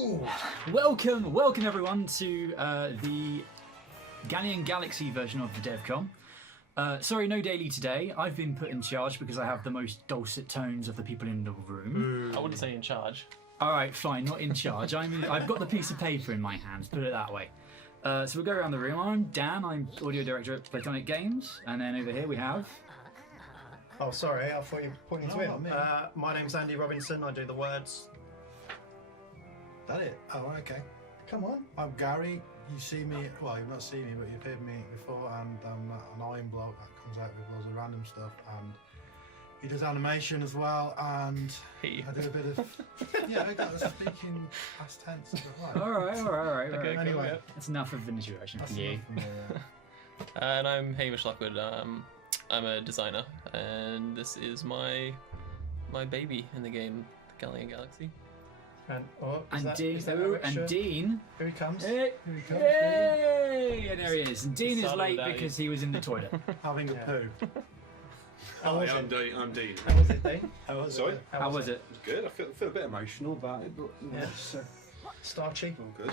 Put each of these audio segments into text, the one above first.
Ooh. Welcome everyone to the Galleon Galaxy version of the DevCon. Sorry, no daily today. I've been put in charge because I have the most dulcet tones of the people in the room. I wouldn't say in charge. All right, fine, not in charge. I've got the piece of paper in my hands, put it that way. So we'll go around the room. I'm Dan, I'm audio director at Playtonic Games, and then over here we have... Oh, sorry, I thought you were pointing to him. My name's Andy Robinson, I do the words. That it? Oh, okay. Come on. I'm Gary. You see me, well, you've not seen me, but you've heard me before, and I'm an iron bloke that comes out with loads of random stuff, and he does animation as well, and I do a bit of, yeah, I got speaking past tense. All right. Okay, Anyway, cool, That's enough of an introduction from you. And I'm Hamish Lockwood. I'm a designer, and this is my baby in the game, Galleon Galaxy. And Dean. Here he comes. Hey, Here he comes, hey, and there he is. And Dean is Started late without because he was in the toilet. having a Yeah. poo. How was I'm it? Dean. How was it, Dean? Sorry? How was it? It was good. I feel a bit emotional about it, but Yeah. it's Starchy. all good.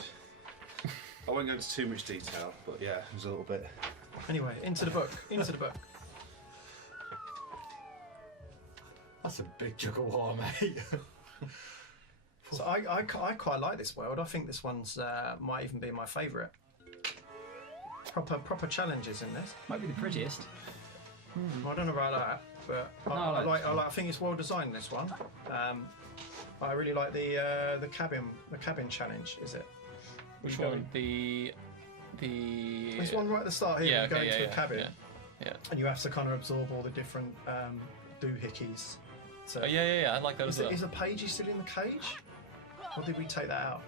I won't go into too much detail, but yeah, it was a little bit. Anyway, into the book. That's a big jug of war, mate. So I quite like this world. I think this one's might even be my favourite. Proper challenges in this. Might be the prettiest. I don't know about that, but I think it's well designed. This one. I really like the cabin challenge. Is it? Which You one? The This one right at the start here. Yeah, you go okay, into yeah, a cabin, yeah. and you have to kind of absorb all the different doohickeys. So Oh yeah. I like that as well. is a pagey still in the cage? Or did we take that out?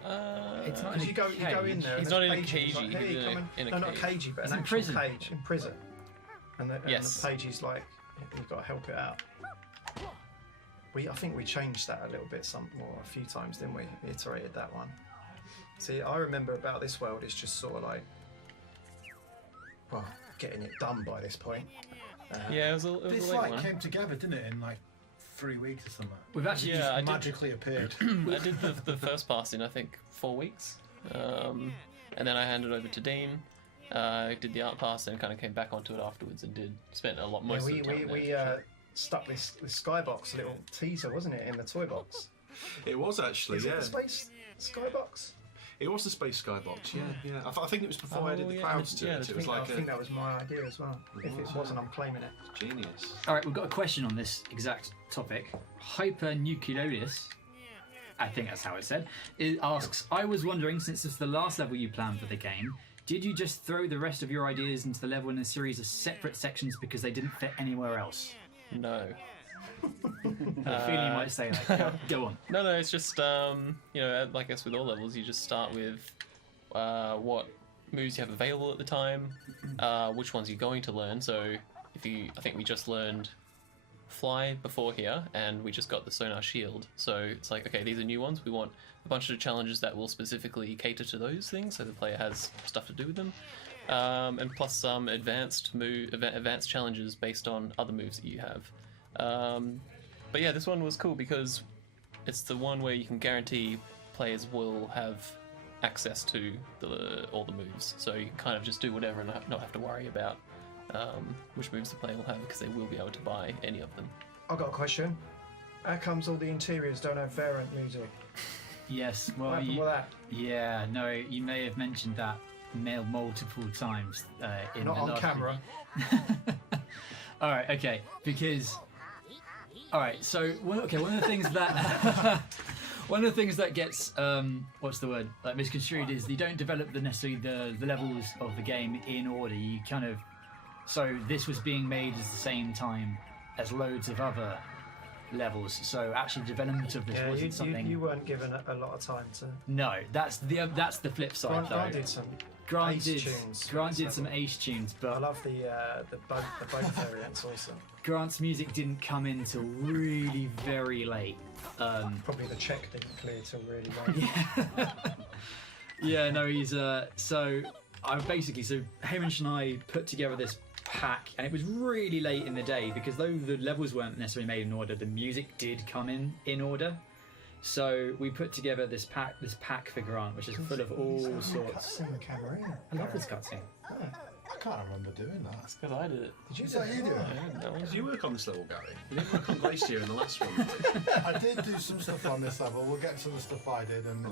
It's not Because in you a go in cage. there. and He's there's not in a pages, cagey, like, hey, he's come in a no, not cage. cagey, but He's an in actual prison. cage in prison. And the Yes. pagey's like, you've got to help it out. I think we changed that a little bit, a few times, didn't we? We iterated that one. See, I remember about this world, it's just sort of like, well, getting it done by this point. Yeah, it was a This late like one. came together, didn't it, in like 3 weeks or something? We've actually Yeah, I did- Magically appeared. I did the first pass in I think 4 weeks, and then I handed over to Dean. Did the art pass and kind of came back onto it afterwards and spent a lot most of the time we there. stuck this skybox little teaser, wasn't it, in the toy box? It was actually, Is yeah. it the space skybox? It was the space skybox, yeah. I think it was before I did the yeah, crowds to yeah, it. the It was I like think that was my idea as well. If it wasn't, I'm claiming it. genius. All right, we've got a question on this exact topic. Hypernucleolus, I think that's how it's said, it asks, I was wondering, since it's the last level you planned for the game, did you just throw the rest of your ideas into the level in a series of separate sections because they didn't fit anywhere else? No. I feel you might say that. Go on. No, it's just I guess with all levels, you just start with what moves you have available at the time, which ones you're going to learn. So I think we just learned fly before here, and we just got the sonar shield. So it's like, okay, these are new ones. We want a bunch of challenges that will specifically cater to those things, so the player has stuff to do with them, and plus some advanced challenges based on other moves that you have. But yeah, this one was cool because it's the one where you can guarantee players will have access to all the moves, so you can kind of just do whatever and not have to worry about which moves the player will have, because they will be able to buy any of them. I've got a question. How comes all the interiors don't have variant music? Yes, What well, happened with that? yeah, no, you may have mentioned that multiple times in Not the on last camera. All right, okay, because all right, so one of the things that one of the things that gets like misconstrued is you don't develop necessarily the levels of the game in order. You kind of, so this was being made at the same time as loads of other levels. So actually, development of this Yeah, wasn't something. you weren't given a lot of time to. No, that's the flip side. Grant did some Grant ace did, tunes. Grant did some ace tunes, I but love the boat variants also. Grant's music didn't come in till really very late. Probably the check didn't clear till really late. Yeah, no, he's so Hamish and I put together this pack, and it was really late in the day because though the levels weren't necessarily made in order, the music did come in order. So we put together this pack figurine, which is full of all sorts. I love this cutscene. I can't remember doing that. That's because I did it. Did you Is that you doing it? Did you work on this level, Gary? You didn't work on Glacier in the last one, did you? I did do some stuff on this level. We'll get to the stuff I did, and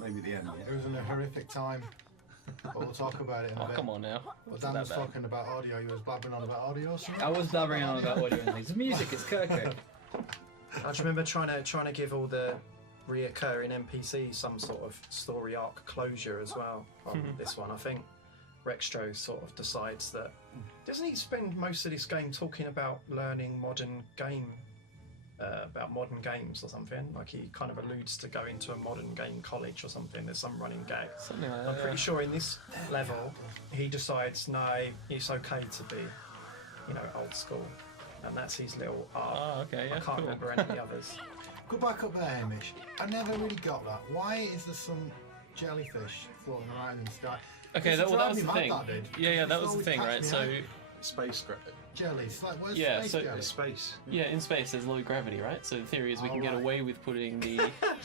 Maybe the end. it was a horrific time. But we'll talk about it in a Oh, bit. come on now. Well, What's Dan that was bad? talking about audio. You was blabbering on about audio or something. I was blabbering on about audio and things. It's music, it's Kirko. I just remember trying to give all the reoccurring NPCs some sort of story arc closure as well on this one. I think Rextro sort of decides that. Doesn't he spend most of this game talking about learning about modern games or something? Like he kind of alludes to going to a modern game college or something. There's some running gag. Something like that. I'm pretty sure in this level he decides no, it's okay to be, old school, and that's his little arc. Oh, okay, yeah, I can't cool. remember any of the others. Go back up there, Hamish. I never really got that. Why is there some jellyfish floating around in the sky? Okay, It's that was the driving me thing. mad, that did. Yeah, that It's was the always thing, catch right? me So, out. Space Jellies. Like, where's Yeah, space so- jelly? space. yeah, in space there's low gravity, right? So the theory is we can get Alright. away with putting the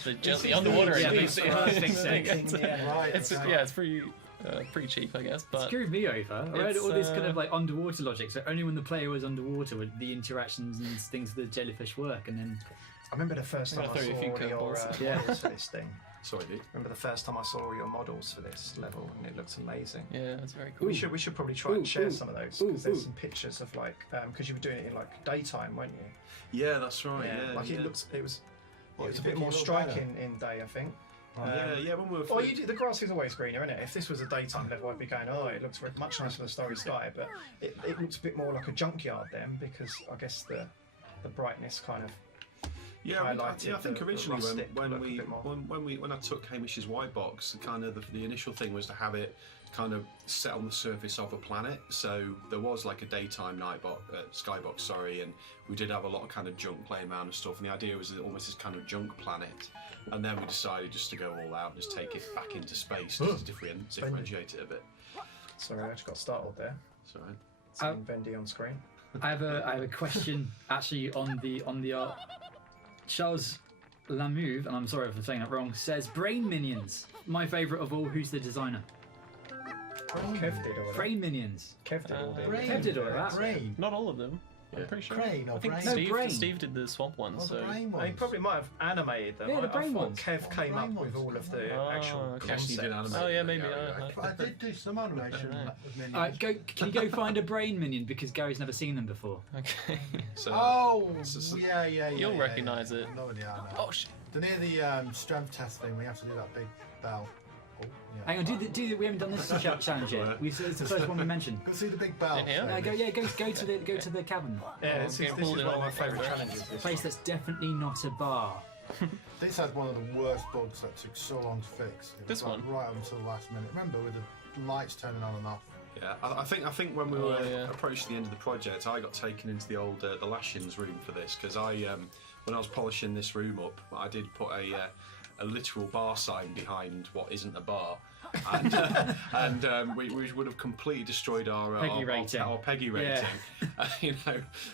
This jelly is underwater. the- at yeah, least. makes sense. Right, It's okay. yeah, it's pretty cheap, I guess. But Screwed me over. I read it's, all this kind of like underwater logic, so only when the player was underwater would the interactions and things with the jellyfish work, and then I remember the first I'm time gonna I throw you a saw few your curveballs. Yeah. models for this thing. Sorry, dude. Remember the first time I saw your models for this level, and it looked amazing. yeah, it's very cool. We should probably try and share some of those Ooh, because there's ooh. some pictures of like because you were doing it in like daytime, weren't you? Yeah, that's right. Yeah, like yeah. it was What, a you bit think more it looked striking in day, I think. Yeah, when we were. Well, the grass is always greener, isn't it? If this was a daytime level, I'd be going, oh, it looks much nicer than the starry sky, but it looks a bit more like a junkyard then, because I guess the brightness kind of. Yeah, I think the originally rustic when look a bit more. when I took Hamish's white box, kind of the initial thing was to have it kind of set on the surface of a planet. So there was like a daytime skybox, sorry, and we did have a lot of kind of junk playing around and stuff. And the idea was almost this kind of junk planet. And then we decided just to go all out and just take it back into space just to differentiate it a bit. Sorry, I just got startled there. It's all right. Seeing Bendy on screen. I have a question actually on the art. Charles Lamouve, and I'm sorry if I'm saying that wrong, says Brain Minions. My favourite of all. Who's the designer? Kev did all that. Brain Minions. Kev did all that. Brain. Kev did all that. Brain. Not all of them. I'm pretty sure. Crane or I think brain? No, Brain. Steve did the swamp one. Oh, the So brain He ones. probably might have animated them. Yeah, the I brain thought ones. Kev Oh, the came up brain with ones. all of the Oh, actual okay. Guess you did concepts. animate Oh, yeah, them, maybe, Gary, yeah. right? But I did do some animation Yeah. with minions. Alright, can you go find a Brain Minion because Gary's never seen them before. okay. So, Oh, so- yeah. You'll yeah, recognise yeah. it. No idea. Oh shit. The near the strength test thing, we have to do that big bell. Oh, yeah. Hang on, we haven't done this challenge yet. It's the first one we mentioned. Go see the big bell. In here? Go to the cabin. Yeah, this getting is pulled in one of all my the favourite way. challenges. A This place that's definitely not a bar. This had one of the worst bugs that took so long to fix. It This was like one? right up until the last minute. Remember with the lights turning on and off. yeah, I think when we Oh, were yeah. approaching the end of the project, I got taken into the old the Lashins room for this because when I was polishing this room up, I did put a literal bar sign behind what isn't a bar. And we would have completely destroyed our Peggy rating. Our Peggy rating.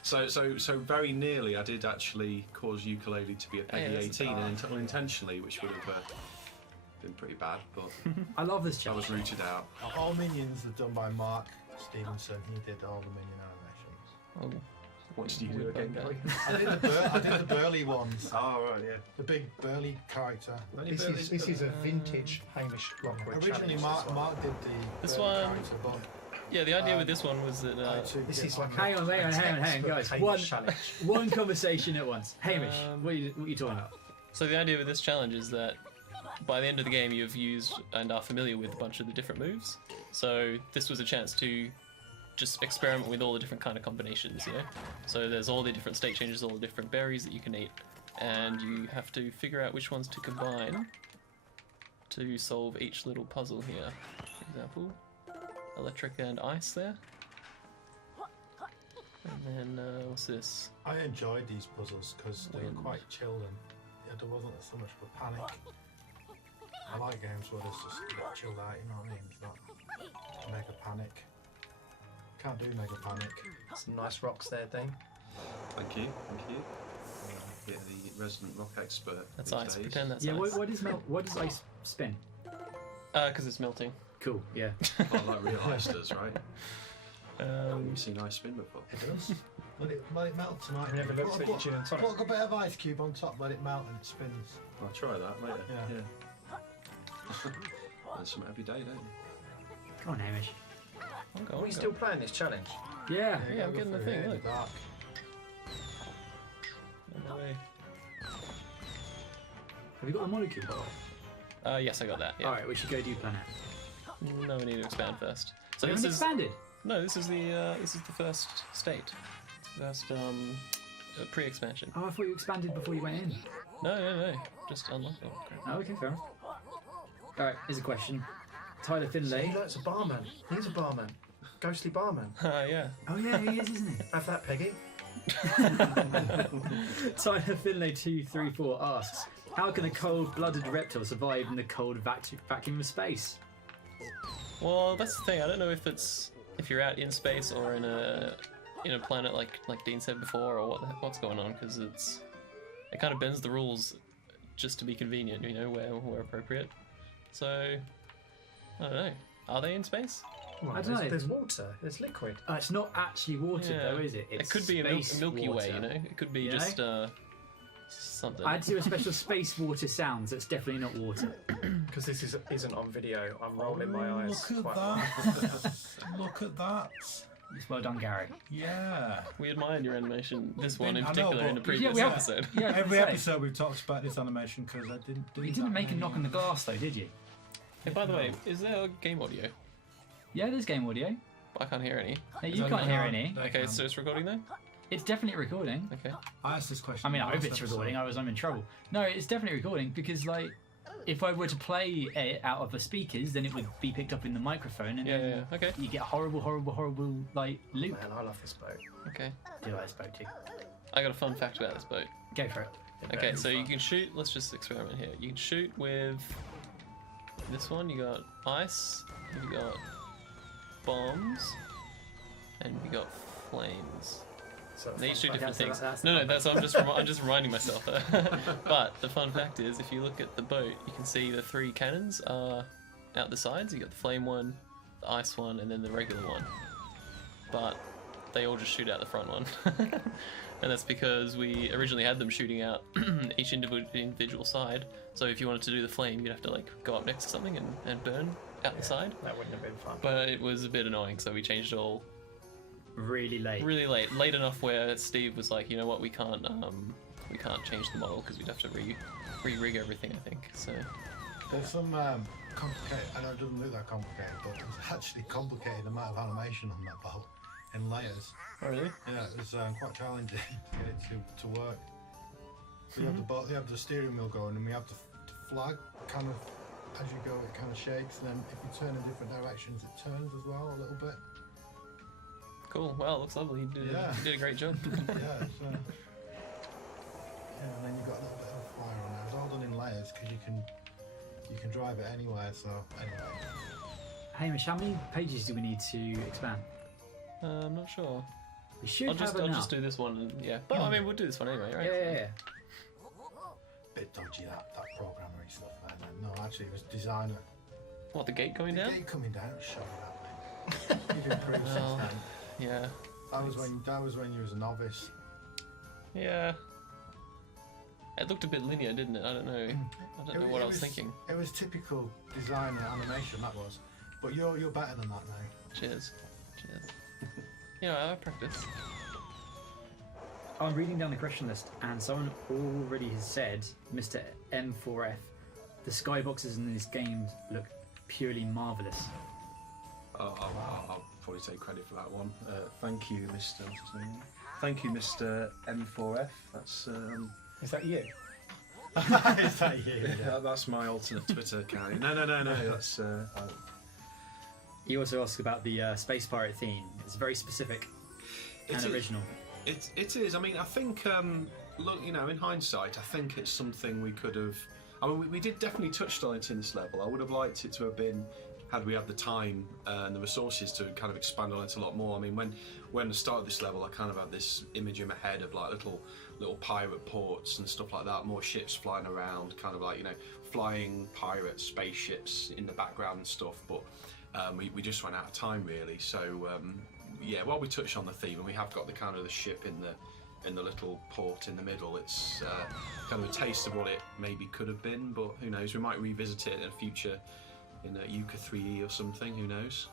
So very nearly I did actually cause Yooka-Laylee to be a Peggy Yeah, that's 18 and unintentionally, which would have been pretty bad, but I love this I was challenge. rooted out. All minions are done by Mark Stevenson. He did all the minion animations. Oh. What did you do again, Gary? I did the burly ones. Oh right, yeah. The big burly character. This is a vintage Hamish Lockwood Originally, challenge, this one. Mark did the This burly one- character, but Yeah, the idea with this one was that This is like Hang on, textbook guys. Hamish challenge. One conversation at once. Hamish, what are you talking about? so the idea with this challenge is that by the end of the game you've used and are familiar with a bunch of the different moves. So this was a chance to just experiment with all the different kind of combinations, you know? So there's all the different state changes, all the different berries that you can eat, and you have to figure out which ones to combine to solve each little puzzle here. For example, electric and ice there. And then what's this? I enjoyed these puzzles because they were Wind. quite chilled and there wasn't so much of a panic. I like games where there's just a bit chilled out, you know what I mean? It's not mega panic. Can't do mega panic. Some nice rocks there, Dane. Thank you. Yeah, the resident rock expert. That's these ice. days. Pretend that's Yeah, ice. what does ice spin? Because it's melting. Cool, yeah. Well, like real ice does, right? Um, You've seen ice spin before. It does. Let it melt tonight. I never looked at your gin and tonic. Put a bit of ice cube on top, let it melt and it spins. I'll try that later. Yeah. Learn something every day, don't you? Come on, Hamish. I'm Are going. we still playing this challenge? Yeah. Yeah, I'm getting the thing, look. Dark. No way. Have you got the molecule bottle? Yes, I got that. Yeah. Alright, we should go do planet. No, we need to expand first. So We this haven't is expanded? no. This is the first state. First pre-expansion. Oh, I thought you expanded before you went in. No. Just unlock. Oh, great. Oh, okay, fair enough. Alright, here's a question. Tyler He Finlay. looks a barman. He's a barman. Ghostly barman. Yeah. Oh yeah, he is, isn't he? Have that, Peggy. Tyler Finlay 234 asks, how can a cold-blooded reptile survive in the cold vacuum of space? Well, that's the thing. I don't know if you're out in space or in a planet like Dean said before, or what's going on, because it kind of bends the rules just to be convenient, where appropriate. So I don't know. Are they in space? Well, I don't know. There's water. There's liquid. It's not actually water Yeah. though, is it? It could be a space Milky Way, water. It could be You just something. I'd do a special space water sounds. That's definitely not water. Because this isn't on video. I'm rolling my eyes. Look at quite that. Look at that. It's well done, Gary. Yeah. We admired your animation. This one in I know, particular in a but- previous we have- episode. Yeah, I was Every gonna say. episode we've talked about this animation because I didn't do You that didn't make a many. knock on the glass though, did you? Hey, by the way, is there game audio? Yeah, there's game audio. I can't hear any. No, you can't hear any. Okay, so it's recording then? It's definitely recording. Okay. I asked this question. I mean, I hope last it's episode. recording. I'm in trouble. No, it's definitely recording because, like, if I were to play it out of the speakers, then it would be picked up in the microphone, and then Yeah. Okay. you get a horrible, like loop. Man, I love this boat. Okay. Do I spoke to? I got a fun fact about this boat. Go for it. Okay, so you can shoot. Let's just experiment here. You can shoot with this one. You got ice. You got bombs, and you got flames. So They each do fun different Okay, so things. that's No, fun that's I'm just reminding myself. But the fun fact is, if you look at the boat, you can see the three cannons are out the sides. You got the flame one, the ice one, and then the regular one. But they all just shoot out the front one, and that's because we originally had them shooting out each individual side. So if you wanted to do the flame, you'd have to like go up next to something and burn out the side. That wouldn't have been fun. But it was a bit annoying, so we changed it all Really late. really late enough where Steve was like, you know what, we can't change the model because we'd have to re-rig everything, I think. So There's some complicated. I know it doesn't look that complicated, but there's actually complicated amount of animation on that boat in layers. oh really? Yeah, it was quite challenging to get it to work. We have the boat, we have the steering wheel going, and we have the flag kind of as you go. It kind of shakes, and then if you turn in different directions, it turns as well a little bit. Cool. Wow, looks lovely. You did a great job. Yeah, it's, and then you've got a little bit of fire on there. It's all done in layers because you can drive it anywhere. So anyway, Hamish, how many pages do we need to expand? I'm not sure. We should I'll have just do this one. And, yeah. But I mean, we'll do this one anyway, right? Yeah. bit dodgy that programmery stuff. Man. No, actually, it was designer. What, the gate going The down? gate coming down, shut it out, mate. You've improved since Well, then. yeah. That was when you was a novice. Yeah. It looked a bit linear, didn't it? I don't know. I don't know what I was thinking. It was typical designer animation, that was. But you're better than that now. Cheers. Yeah, I practice. I'm reading down the question list, and someone already has said, Mr. M4F, the skyboxes in this game look purely marvellous. I'll probably take credit for that one. Thank you, Mr. What's his name? Thank you, Mr. M4F. That's Is that you? Is that you? yeah, that's my alternate Twitter account. No. That's He also asked about the Space Pirate theme. It's very specific and original. It is. I mean, I think, look, in hindsight, I think it's something we could have. I mean, we did definitely touched on it in this level. I would have liked it to have been had we had the time and the resources to kind of expand on it a lot more. I mean, when I started this level, I kind of had this image in my head of like little pirate ports and stuff like that, more ships flying around, kind of like, you know, flying pirate spaceships in the background and stuff. But we just ran out of time really. So yeah, while we touched on the theme, and we have got the kind of the ship in the little port in the middle, it's kind of a taste of what it maybe could have been. But who knows? We might revisit it in a future. In a Yooka-3E or something, who knows?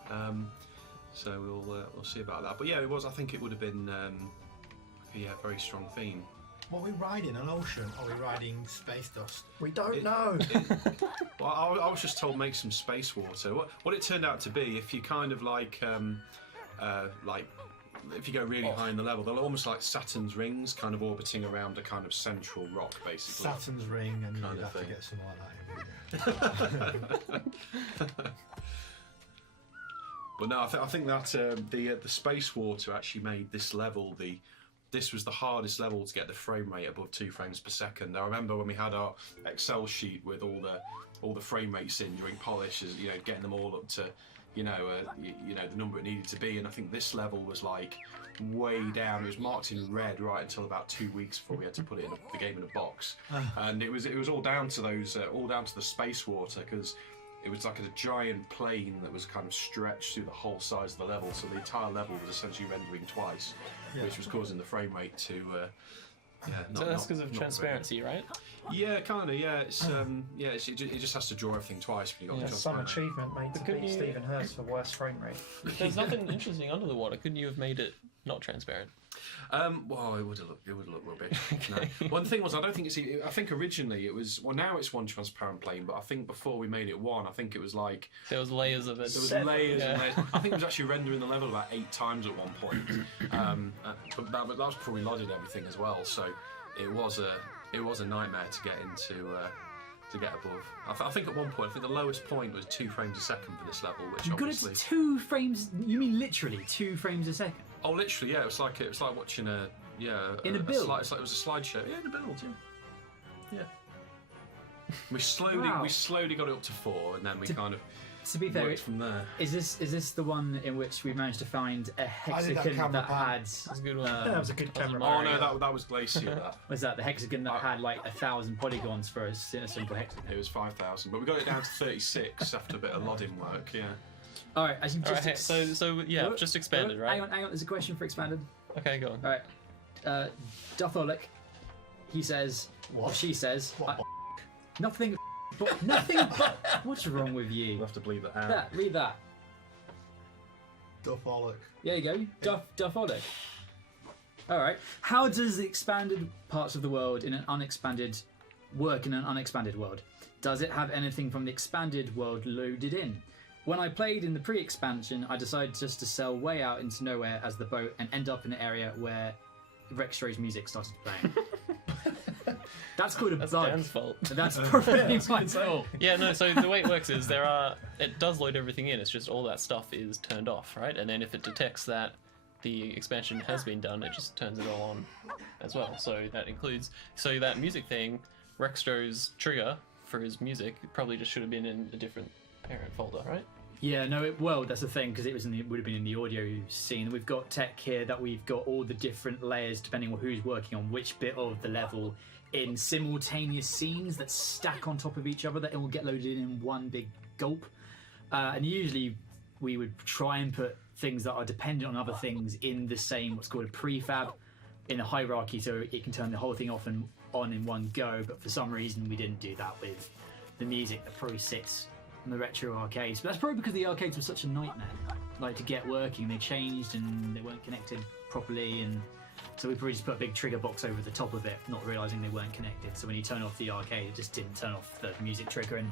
So we'll see about that. But yeah, it was. I think it would have been yeah, a very strong theme. What are we riding? An ocean? Or are we riding space dust? We don't know. Well, I was just told make some space water. What it turned out to be, if you kind of like if you go really high in the level, they're almost like Saturn's rings, kind of orbiting around a kind of central rock, basically. Saturn's ring, and Kind you'd of have to thing. get something like that in. But no, I think that the space water actually made this level this was the hardest level to get the frame rate above 2 frames per second. I remember when we had our Excel sheet with all the frame rates in during polish, as you know, getting them all up to you know the number it needed to be, and I think this level was like way down. It was marked in red right until about 2 weeks before we had to put it in the game in a box, and it was all down to those all down to the space water, because it was like a giant plane that was kind of stretched through the whole size of the level, so the entire level was essentially rendering twice, which was causing the frame rate to So that's because of transparency, right? Yeah, kind of. Yeah, it's it just has to draw everything twice when you got the Some transparent. achievement made to couldn't beat you- Stephen Hurst for worst frame rate. There's nothing interesting under the water. Couldn't you have made it not transparent? Well, it would have looked rubbish. No. Well, the thing was, I don't think it's. I think originally it was. Well, now it's one transparent plane, but I think before we made it one, I think it was like There was layers of it. there was layers and layers. I think it was actually rendering the level about 8 times at one point. But that was probably loaded everything as well. So it was a nightmare to get into. To get above. I think at one point, I think the lowest point was 2 frames a second for this level, which You got it obviously. to 2 frames. You mean literally 2 frames a second? Oh, literally, yeah. It was like watching a In a build? It's like it was a slideshow. Yeah, in a build. Yeah. We slowly got it up to 4, and then we kind of To be fair, worked from there. is this the one in which we managed to find a hexagon camera that pan. had? That's a good one. That was a good camera. Oh no, that was Glacier. That Was that the hexagon that had like 1,000 polygons for a simple hexagon? it was 5,000, but we got it down to 36 after a bit of lodding work. Yeah. All right, as you All just right, so yeah, What? just expanded, Hang right? on. There's a question for expanded. Okay, go on. All right, Duffolic. He says, or she says, nothing. But nothing. But what's wrong with you? We'll have to bleed that out. Read that. Duffolic. There you go. Duffolic. All right. How does the expanded parts of the world in an unexpanded work in an unexpanded world? Does it have anything from the expanded world loaded in? When I played in the pre-expansion, I decided just to sail way out into nowhere as the boat and end up in an area where Rextro's music started playing. That's called a That's bug. Dan's fault. That's probably my fault. Yeah, no, so the way it works is it does load everything in, it's just all that stuff is turned off, right? And then if it detects that the expansion has been done, it just turns it all on as well. So that includes, that music thing, Rextro's trigger for his music probably just should have been in a different parent folder, right? Yeah, no, well, that's the thing, because it would have been in the audio scene. We've got tech here that we've got all the different layers, depending on who's working on which bit of the level, in simultaneous scenes that stack on top of each other, that it will get loaded in one big gulp. And usually we would try and put things that are dependent on other things in the same, what's called a prefab, in a hierarchy, so it can turn the whole thing off and on in one go. But for some reason we didn't do that with the music that probably sits on the retro arcades. But that's probably because the arcades were such a nightmare, like, to get working. They changed and they weren't connected properly, and so we probably just put a big trigger box over the top of it, not realising they weren't connected. So when you turn off the arcade, it just didn't turn off the music trigger, and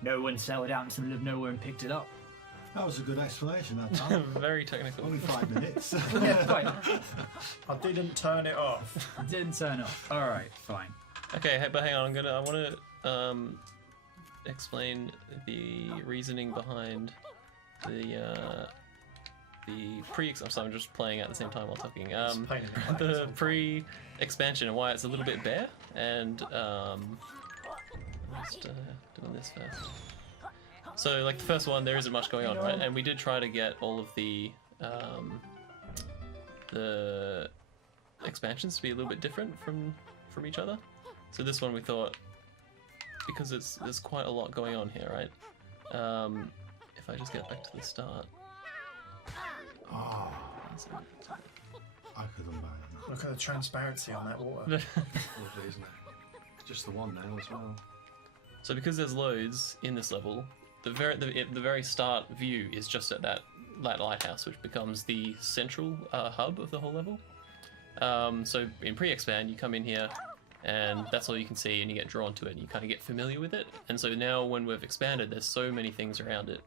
no one sailed out into the middle of nowhere and picked it up. That was a good explanation that time. Very technical. Only 5 minutes. Yeah, right. I didn't turn it off. It didn't turn off. All right, fine. Okay, but hang on, I want to explain the reasoning behind the I'm sorry, I'm just playing at the same time while talking. pain in the back, The it's all pre-expansion and why it's a little bit bare, and I'm just doing this first. So, like the first one, there isn't much going on, right? And we did try to get all of the expansions to be a little bit different from each other. So this one we thought, because there's quite a lot going on here, right? If I just get back to the start. Oh, I could unbind that. Look at the transparency on that water. Lovely, isn't it? It's just the one now as well. So because there's loads in this level, the very start view is just at that lighthouse, which becomes the central hub of the whole level. So in pre-expand, you come in here, and that's all you can see, and you get drawn to it, and you kind of get familiar with it. And so now, when we've expanded, there's so many things around it.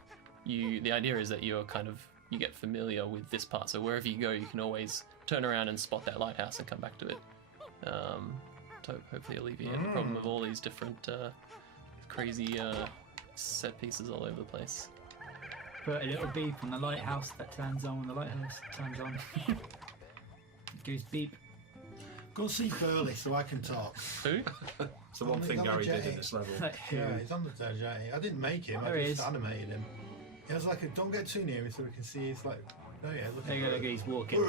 The idea is that you get familiar with this part. So wherever you go, you can always turn around and spot that lighthouse and come back to it. To hopefully alleviate the problem of all these different crazy set pieces all over the place. Put a little beep on the lighthouse that turns on when the lighthouse turns on. Goes beep. Go see Burley so I can talk. Who? It's the one thing Gary did in this level. Yeah, he's on the third jetty. I didn't make him, There I he just is. animated him. He was like, don't get too near me so we can see. He's like, oh yeah, look There you go, at he's walking.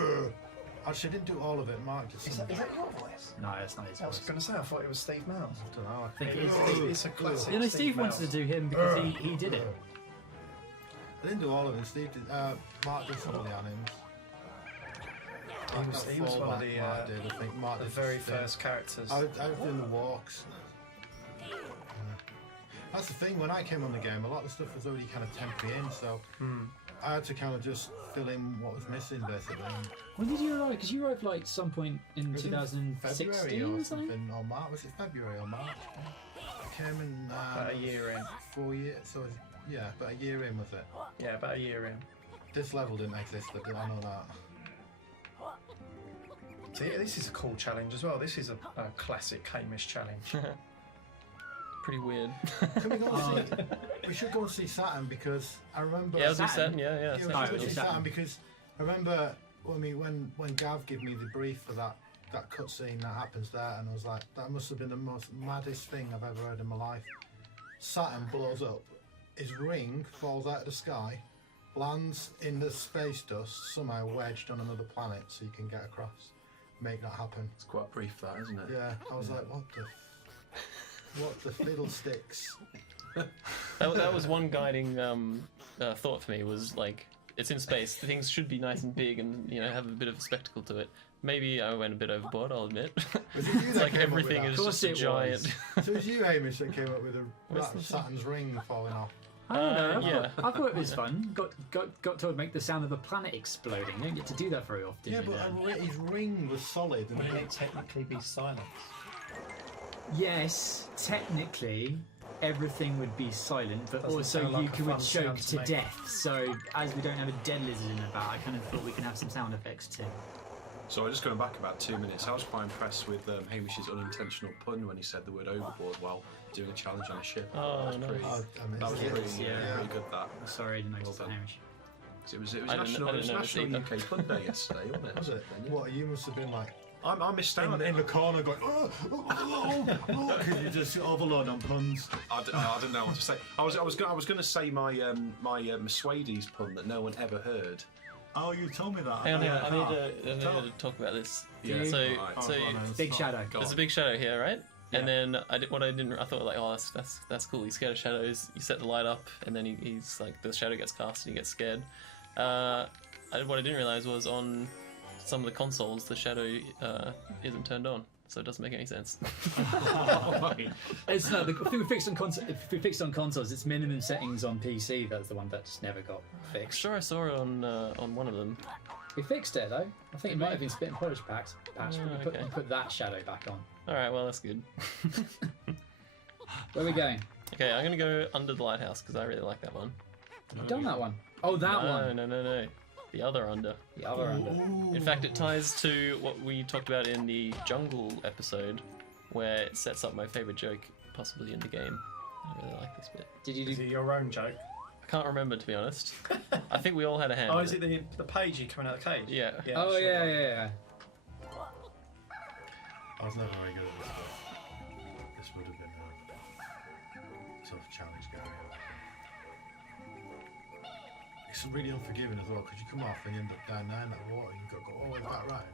Actually, I didn't do all of it. Mark just Is that your voice? No, that's not his I was voice. going to say, I thought it was Steve Miles. I don't know. I think it is It's, Steve. it's a classic. You know, Steve wanted Miles. to do him because he did it. I didn't do all of it. Steve did. Mark did some of the animals. He was one of the Mark did. I think Mark the did very thing. first characters. I was doing the walks. Yeah. That's the thing. When I came on the game, a lot of the stuff was already kind of temporary in, so I had to kind of just fill in what was missing, basically. When did you arrive? Because you arrived like some point in It was in 2016 February or or something? something, or March. Was it February or March? I came in About a year in. 4 years. So yeah, about a year in was it? Yeah, about a year in. This level didn't exist. I know that. See, this is a cool challenge as well. This is a classic Hamish challenge. Pretty weird. Can we go and see? We should go and see Saturn because I remember. Yeah, it was Saturn? Saturn. Yeah. Yeah, we should go it was see Saturn. Saturn because I remember when Gav gave me the brief for that cutscene that happens there, and I was like, that must have been the most maddest thing I've ever heard in my life. Saturn blows up, his ring falls out of the sky, lands in the space dust, somehow wedged on another planet, so you can get across. Make that happen. It's quite brief, that, isn't it? Yeah, I was like, what the fiddlesticks? That was one guiding thought for me. Was like, it's in space. The things should be nice and big, and have a bit of a spectacle to it. Maybe I went a bit overboard. I'll admit. Was it you It's that like came up with everything that? is Of just course a it giant. was. So it was you, Hamish, that came up with What's the- Saturn's ring falling off. I don't know. Yeah. I thought it was fun. Got to make the sound of a planet exploding. You don't get to do that very often. Yeah, you know. but his ring was solid. And Wouldn't it technically be silence? Yes, technically everything would be silent, but Doesn't also sound like a Yooka fun would choke sound to to make. death. So as we don't have a dead lizard in the bat, I kind of thought we can have some sound effects too. So just going back about 2 minutes, I was quite impressed with Hamish's unintentional pun when he said the word overboard while doing a challenge on a ship. Oh, that was nice. pretty, Oh, that was Yes, pretty, yeah. pretty good. That Sorry, I didn't notice Well that, done. Hamish. 'Cause it was I didn't National notice either. UK Pun Day yesterday, wasn't it? was it? What, you must have been like I missed out on in it. the corner going, because you just overload on puns. I didn't know what to say. I was going to say my Mercedes pun that no one ever heard. Oh, you told me that. Hang on, Yeah. I need to talk about this. Yeah. So, Right. so Big shadow. Go there's on. a big shadow here, right? Yeah. And then I thought like, oh, that's cool. He's scared of shadows. You set the light up, and then he's like, the shadow gets cast, and he gets scared. What I didn't realize was on some of the consoles, the shadow isn't turned on, so it doesn't make any sense. It's no. The thing we fixed on if we fixed on consoles, it's minimum settings on PC. That's the one that just never got fixed. Sure, I saw it on one of them. We fixed it though. I think it might have been split and polish patch. But we okay. put that shadow back on. All right, well that's good. Where are we going? Okay, I'm gonna go under the lighthouse because I really like that one. You've done that one. Oh, that one. No. The other under. The other under. In fact, it ties to what we talked about in the jungle episode, where it sets up my favorite joke possibly in the game. I really like this bit. Did you Is do? it your own joke? I can't remember, to be honest. I think we all had a hand. Oh, in is it the pagie coming out of the cage? Yeah. Oh sure. yeah. I was never very good at this, but this would have been a tough challenge, Gary. It's really unforgiving as well because you come off and you end up down there in that water and you've got to go all the way back round.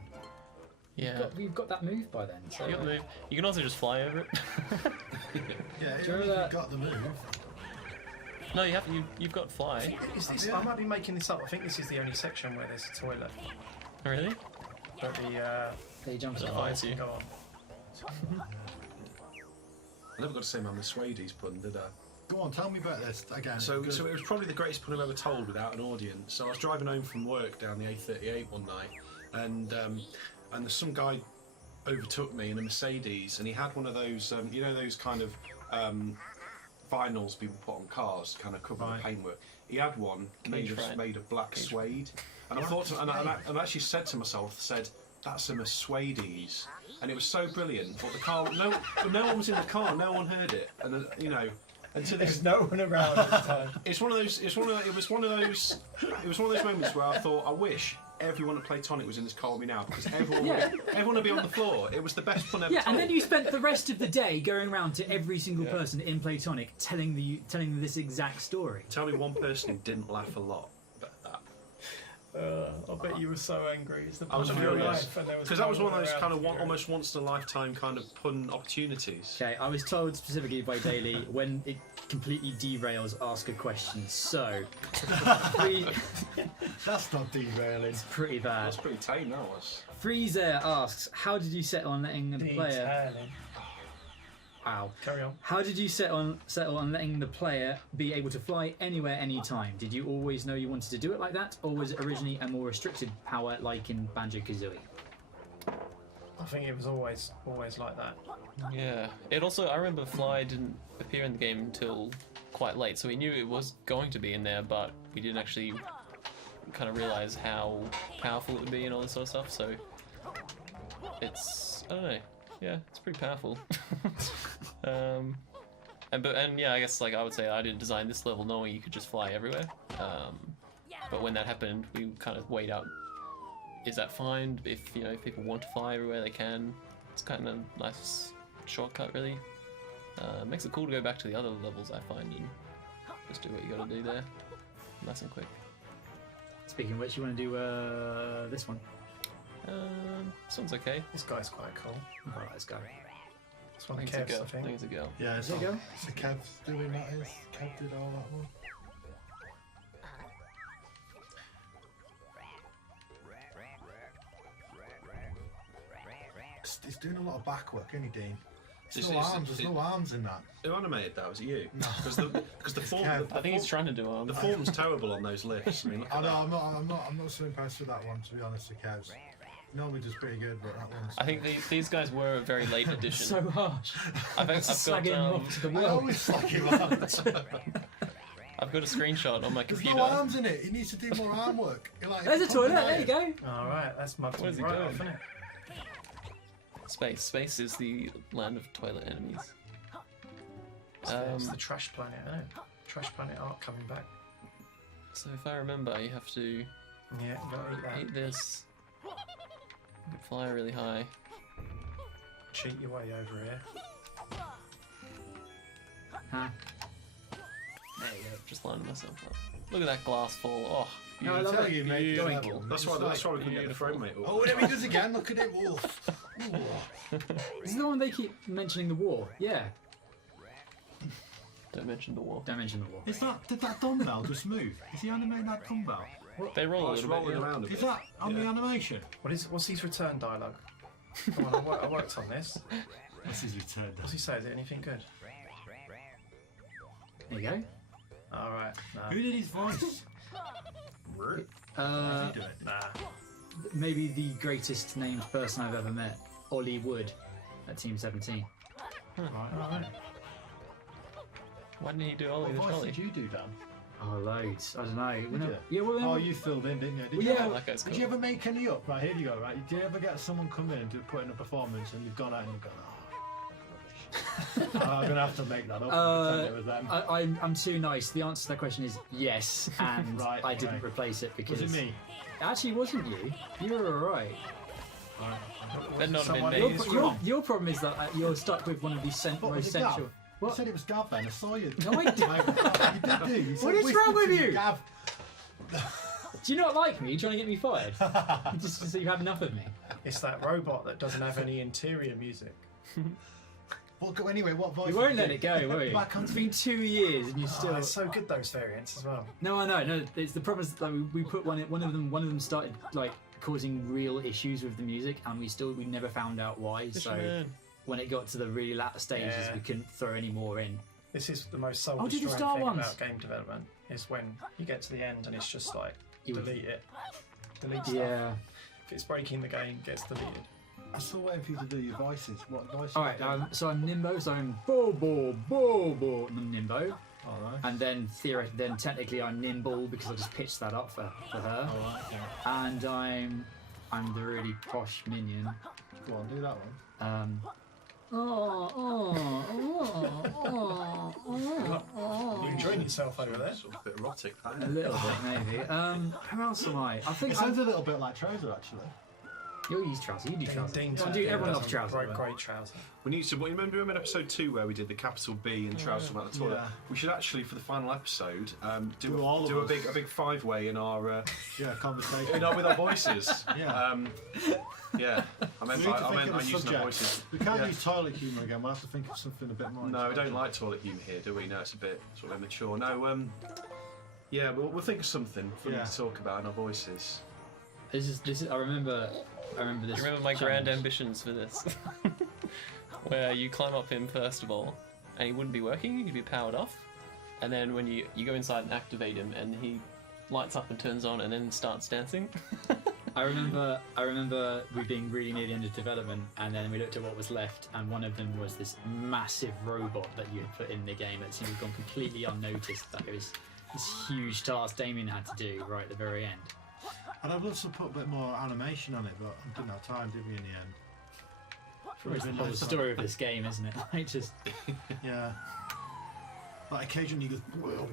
Yeah. We've got that move by then. So You got the move. You can also just fly over it. Yeah, Do you even if remember you've got the move. No, you've got fly. Is this, I might be making this up. I think this is the only section where there's a toilet. Really? But he jumps Just on. flies you. go on. I never got to say my Swades pun, did I? Go on, tell me about this again. So Good. it was probably the greatest pun I've ever told without an audience. So I was driving home from work down the A38 one night, and some guy overtook me in a Mercedes, and he had one of those, you know, those kind of vinyls people put on cars, kind of cover the paintwork. He had one made of black suede, and I thought, and I actually said to myself, that's a Mercedes, and it was so brilliant. But the car, no one was in the car, no one heard it, and you know. And to this, There's no one around at the time. it was one of those moments where I thought, I wish everyone at Playtonic was in this car with me now, because everyone would be on the floor. It was the best pun ever told. And then you spent the rest of the day going around to every single person in Playtonic telling them this exact story. Tell me one person who didn't laugh a lot about that. I bet you were so angry. It's the I was pun of your furious life, because that was one of those kind of almost once in a lifetime kind of pun opportunities. Okay, I was told specifically by Daly when it completely derails, ask a question. So, That's not derailing. it's pretty bad. That's pretty tame, that was. Freezer asks, how did you settle on letting the player? Wow. Carry on. How did you settle on letting the player be able to fly anywhere, anytime? Did you always know you wanted to do it like that, or was it originally a more restricted power like in Banjo-Kazooie? I think it was always like that. Yeah. It also, I remember fly didn't appear in the game until quite late, so we knew it was going to be in there, but we didn't actually kind of realize how powerful it would be and all this sort of stuff. So it's, I don't know. Yeah, it's pretty powerful. And yeah, I guess like I would say I didn't design this level knowing you could just fly everywhere. But when that happened, we kind of weighed out: is that fine? If if people want to fly everywhere, they can. It's kind of a nice shortcut, really. Makes it cool to go back to the other levels, I find, and just do what you got to do there, nice and quick. Speaking of which, you want to do this one? This one's okay. This guy's quite cool. Alright, let's go. This one I think it's a Kev's, girl. I think. it's a girl. Yeah, it's There you go. It's a Kev's doing that. Kev did all that one. He's doing a lot of back work, isn't he, Dean? There's no arms in that. Who animated that? Was it you? Because the form. Kev. I think he's trying to do The form's terrible on those lifts. I mean, look I at know, that. I'm not so impressed with that one, to be honest with Kev's. Normally just pretty good, but that one's... I think these guys were a very late addition. So harsh. I've got Slagging him off to the I world. always slag him out. I've got a screenshot on my There's computer. no arms in it. He needs to do more arm work. There's a toilet, there you go. Alright, that's my Where's he right going? off, isn't it? Space. Space is the land of toilet enemies. It's the trash planet, isn't it? Trash planet art coming back. So if I remember, you have to Yeah, gotta eat that. eat this, fly really high. Cheat your way over here. Huh? There you go. Just lined myself up. Look at that glass fall. Oh, No, I love Tell it. you, mate, Beautiful. That's why we couldn't get the frame rate up. Oh, there he does again. Look at him. Oh. Is the one they keep mentioning the war? Yeah. don't mention the war. Don't mention the war. Did that dumbbell just move? Is he animating that dumbbell? They roll a It's little bit. rolling Yeah. around a bit. Is that on the animation? What's his return dialogue? Come on, I worked on this. What's his return? What's he say? Is it anything good? There you go. Alright, nah. Who did his voice? Uh, Do it. Nah. maybe the greatest named person I've ever met, Ollie Wood, at Team 17. Alright. Why didn't he do Ollie the What voice Trolley? did you do, Dan? Oh, loads. I don't know. Did you? Yeah, well, Oh, you filled in, didn't you? Did Well, you yeah. ever, That guy's did cool. you ever make any up? Right, here you go, right? Did you ever get someone come in and put in a performance and you've gone out and you've gone, oh, I'm going to have to make that up and pretend it was them. I'm too nice. The answer to that question is yes, and Right, I didn't okay. replace it because Was it me? It actually wasn't you. You were alright. That'd not have been Someone- me. Your problem is that you're stuck with one of these What was most it, Gav? central. You What? said it was Gav then, I saw you. No, I didn't. You did do. You said What is whispered wrong with to me, you? Gav. Do you not like me? You trying to get me fired? Just so you've had enough of me. It's that robot that doesn't have any interior music. Well, anyway, what voice? You won't let it go, will you? Back on It's been 2 years and you still. Oh, it's so good, those variants as well. No, I know. No, it's the problem is like, we put one of them started like causing real issues with the music, and we never found out why. So when it got to the really latter stages, we couldn't throw any more in. This is the most soul do the destroying Star thing ones. about game development is when you get to the end and it's just like delete it, delete stuff. Yeah. If it's breaking the game, it gets deleted. I'm still waiting for you to do your voices. What voice? All right. So I'm Nimbo. So I'm Bobo, and I'm Nimbo. All right. And then technically I'm Nimble because I just pitched that up for her. All right. Yeah. And I'm the really posh minion. Go on, do that one. You're enjoying yourself over there. Sort of a bit erotic, A that. little bit maybe. Who else am I? I think It sounds a little bit like Trouser, actually. you'll use trousers. You do trousers. Dean's Everyone loves trousers. Great trouser. We need to. Remember in episode 2 where we did the capital B and trousers about the toilet? Yeah. We should actually, for the final episode, Do all of do a us. big 5-way in our Yeah, conversation. with our voices. Yeah. Yeah. I meant We need to I think meant of a using our subject. voices. We can't Yeah. use toilet humour again. We'll have to think of something a bit more. No, we don't intelligent. like toilet humour here, do we? No, it's a bit sort of immature. No, yeah, we'll think of something for me Yeah. to talk about in our voices. This is. I remember this. Do you remember my grand ambitions for this? Where you climb up him first of all, and he wouldn't be working, he'd be powered off. And then when you go inside and activate him, and he lights up and turns on and then starts dancing. I remember we being really near the end of development, and then we looked at what was left, and one of them was this massive robot that you had put in the game that seemed to have gone completely unnoticed. That it was this huge task Damien had to do right at the very end. And I'd love to put a bit more animation on it, but I didn't have time, did we, in the end? It's the whole story of this game, isn't it? Like just Yeah. Like occasionally you go,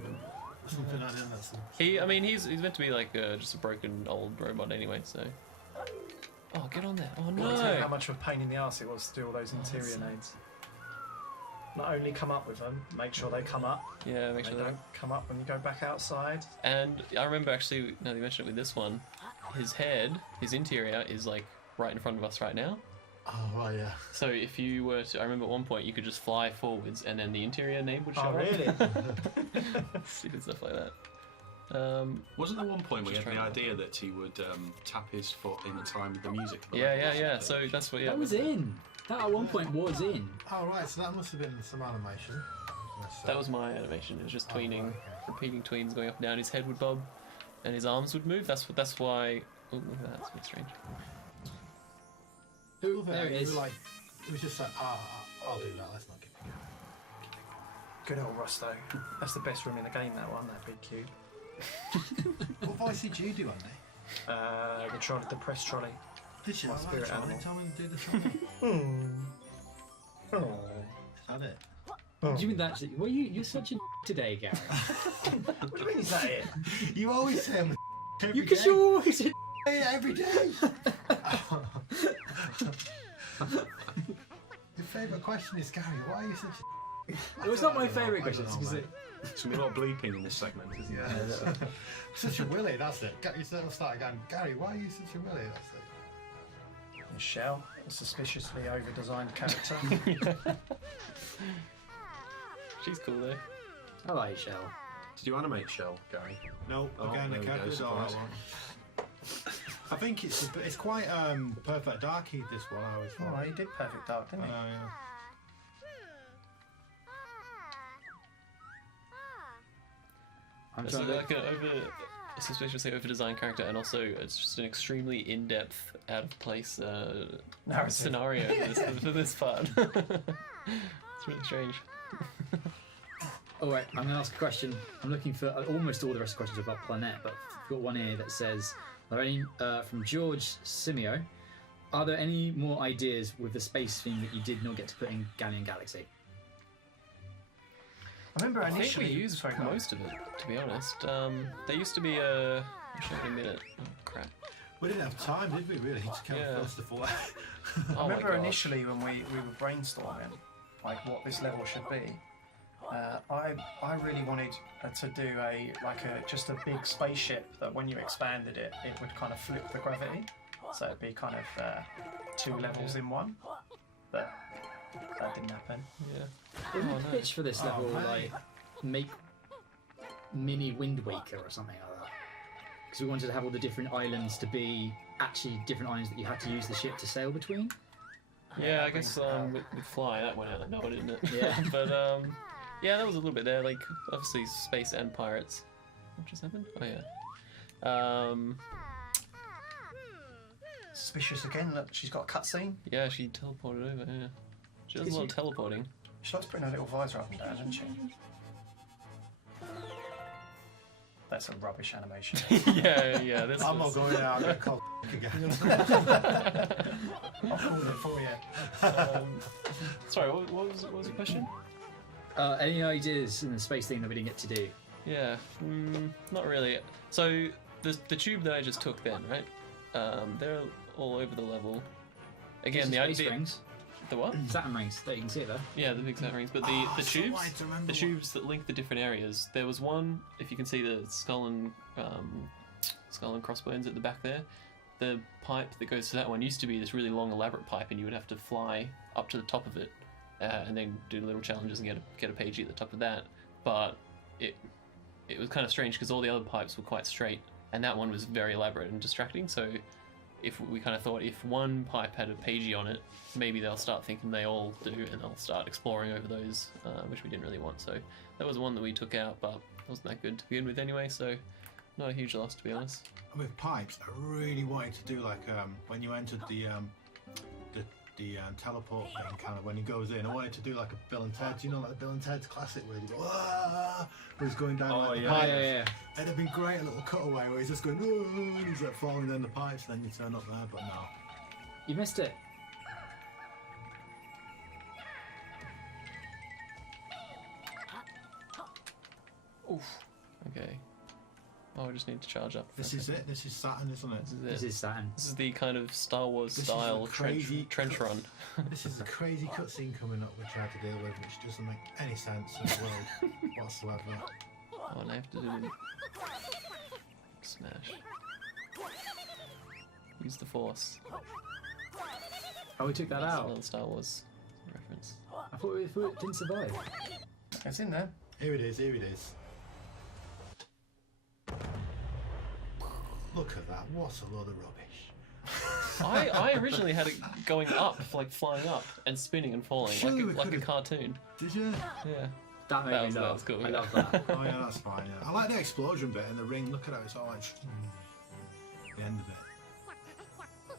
something like that. He's meant to be like just a broken old robot anyway, so. Oh, get on there! Oh Can I tell you how no! much of a pain in the arse it was to do all those interior names? Not only come up with them, make sure they come up. Yeah, make They sure that. don't come up when you go back outside. And I remember actually, now that you mentioned it with this one, his head, his interior is like right in front of us right now. Oh, right, yeah. So if you were to, I remember at one point you could just fly forwards and then the interior name would show Oh, up. really? Stupid stuff like that. Wasn't there one point where he Just had the trying to- idea that he would tap his foot in the time of the music? Yeah. So that's what. Yeah. that was in. That at one point was in. Oh, right, so that must have been some animation. That was my animation. It was just tweening, right, okay. repeating tweens, going up and down. His head would bob, and his arms would move. That's why. Oh, look at that. That's a bit strange. Ooh, there it is. Like, it was just like, I'll do that, let's not give it a Good old Rusto. That's the best room in the game, that one, that big cube. go. What voice did you do, Andy? The press trolley. Did you? My I like spirit Charlie. animal. Tell me to do the trolley. Oh. Is that it? Do you mean that? Well, you're such a today, Gary. What do you mean, is that it? You always say I'm every Because day. you're always a Every day. Your favourite question is, Gary, why are you such a... Well, it's not my favourite question. It's because it... it. There's going to be a lot of bleeping in this segment, isn't Yeah. there? Such a willy, that's it. You'll start again. Gary, why are you such a willy? That's it. Michelle, a suspiciously over-designed character. She's cool though. I like Shell. Did you animate Shell, Gary? No, Oh, again, the there we go, character's alright surprise. one. I think it's quite Perfect Darky, this one, I always Oh, thought. he did Perfect Dark, I didn't know, he? yeah. I'm So trying to like a suspiciously over-designed character, and also it's just an extremely in-depth, out-of-place Narrative. scenario for this part. It's really strange. All right, I'm going to ask a question. I'm looking for almost all the rest of the questions about Planet, but I've got one here that says, are there any, from George Simeo, are there any more ideas with the space theme that you did not get to put in Galleon Galaxy? I remember I think we initially... used Sorry, go on. most of it, to be honest. There used to be a... I'll show you in a minute. Oh, crap. We didn't have time, did we, really, to kind Yeah. of fill stuff away? Oh I remember my God. initially when we were brainstorming, like what this level should be, I really wanted to do just a big spaceship that when you expanded it, it would kind of flip the gravity, so it'd be kind of 2 levels in one. But that didn't happen. Yeah. Didn't the pitch for this level man. like make mini Wind Waker or something like that? Because we wanted to have all the different islands to be actually different islands that you had to use the ship to sail between. Yeah, I guess with Fly that went out the door, didn't it? Yeah. But yeah, that was a little bit there. Like obviously space and pirates. What just happened? Oh yeah. Suspicious again. Look, she's got a cutscene. Yeah, she teleported over. Yeah. She does a lot of teleporting. She likes putting her little visor up and down, doesn't she? That's a rubbish animation. yeah. This I'm not was... going out. I'm going to call again. I'll call it for you. Sorry, what was your question? Any ideas in the space thing that we didn't get to do? Yeah, not really. So the tube that I just took then, right? They're all over the level. Again, the space idea. rings. The what? Saturn rings. There, you can see it there. Yeah, the big Saturn rings. But the tubes that link the different areas. There was one. If you can see the skull and crossbones at the back there. The pipe that goes to that one used to be this really long, elaborate pipe, and you would have to fly up to the top of it, and then do little challenges and get a pagie at the top of that. But it was kind of strange because all the other pipes were quite straight, and that one was very elaborate and distracting. So if we kind of thought if one pipe had a pagie on it, maybe they'll start thinking they all do, and they'll start exploring over those, which we didn't really want. So that was one that we took out, but it wasn't that good to begin with anyway. So not a huge loss, to be honest. With pipes, I really wanted to do like when you entered the teleport thing, kind of when he goes in. I wanted to do like a Bill and Ted, you know, like the Bill and Ted's classic where you go, ah, where he's going down. Oh, like the yeah, pipes. yeah. It'd have been great, a little cutaway where he's just going, oh, and he's like falling down the pipes, and then you turn up there, but no. You missed it. Oof. Okay. Oh, I just need to charge up. This is it. This is Saturn, isn't it? This is it. This is Saturn. This is the kind of Star Wars This is a style crazy trench run. This is a crazy cutscene coming up which I had to deal with, which doesn't make any sense in the world whatsoever. Oh, and I have to do smash. Use the Force. Oh, we took that That's out. another Star Wars reference. I thought it didn't survive. It's in there. Here it is, here it is. Look at that, what a load of rubbish. I originally had it going up, like flying up and spinning and falling, Surely we like a could've- cartoon. Did you? Yeah. That made That me was laugh. cool, I yeah. love that. Oh yeah, that's fine, yeah. I like the explosion bit in the ring, look at how it's all like the end of it.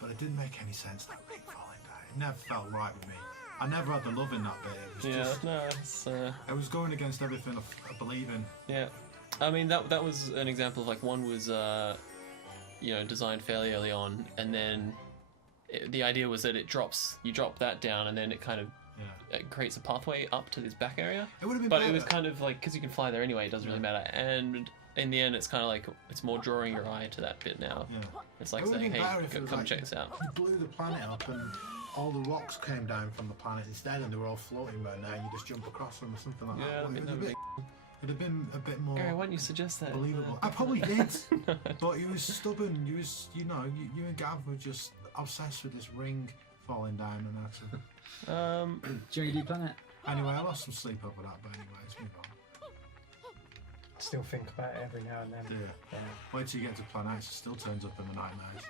But it didn't make any sense, that ring falling down. It never felt right with me. I never had the love in that bit. It was Yeah, just, no, it's it was going against everything I believe in. yeah. I mean that was an example of like one was designed fairly early on, and then the idea was that you drop that down, and then it kind of Yeah. it creates a pathway up to this back area. It would have been But better. it was kind of like because you can fly there anyway, it doesn't really matter. And in the end, it's kind of like it's more drawing your eye to that bit now. Yeah. It's like It would've saying, been "Hey, better if it was come like- check this out." You blew the planet up and all the rocks came down from the planet instead, and they were all floating right now, and you just jump across them or something like Yeah, that. I mean, It'd have been a bit more Gary, why don't you suggest that? believable. I probably did, but he was stubborn. You you and Gav were just obsessed with this ring falling down, and that's it. Do you want to do Planet? Anyway, I lost some sleep over that, but anyway, let's move on. Still think about it every now and then. Yeah. Yeah. Wait till you get to Planet X, it still turns up in the nightmares.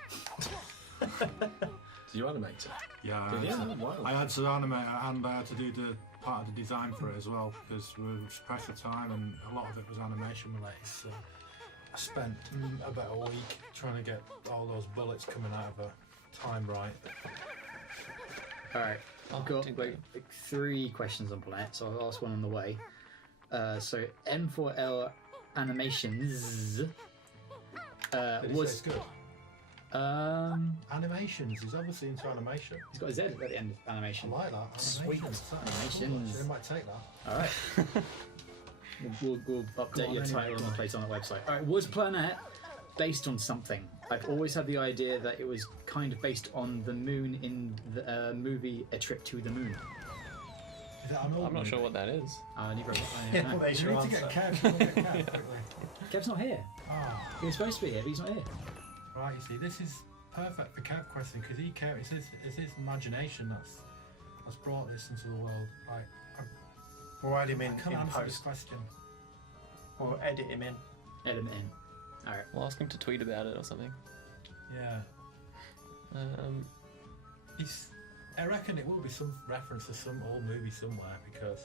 Did you animate it? Yeah, Did you? Wow. I had to animate it, and I had to do the part of the design for it as well, because we were pressed for time and a lot of it was animation related. So I spent about a week trying to get all those bullets coming out of a time right. Alright, Oh, I've got didn't like 3 questions on Planet, so I'll ask one on the way. So M4L animations Did he say it's was good? Animations. He's obviously into animation. he's got a Z at the end of I animation. like that. Sweet. Animations. They might take that. All right. we'll update your title on the Playtonic website. All right. Was Planet based on something? I've always had the idea that it was kind of based on the moon in the movie A Trip to the Moon. Is that an old I'm not sure movie? what that is. I need to Yeah, well, there's You your need to answer. get Kev. We'll get Kev quickly. Kev's not here. Ah, He was supposed to be here, but he's not here. right. You see, this is perfect for Kev question because it's his imagination that's brought this into the world. Like, We'll add him I in can't answer this post. question. We'll edit him in. Edit him in. All right. We'll ask him to tweet about it or something. Yeah. I reckon it will be some reference to some old movie somewhere because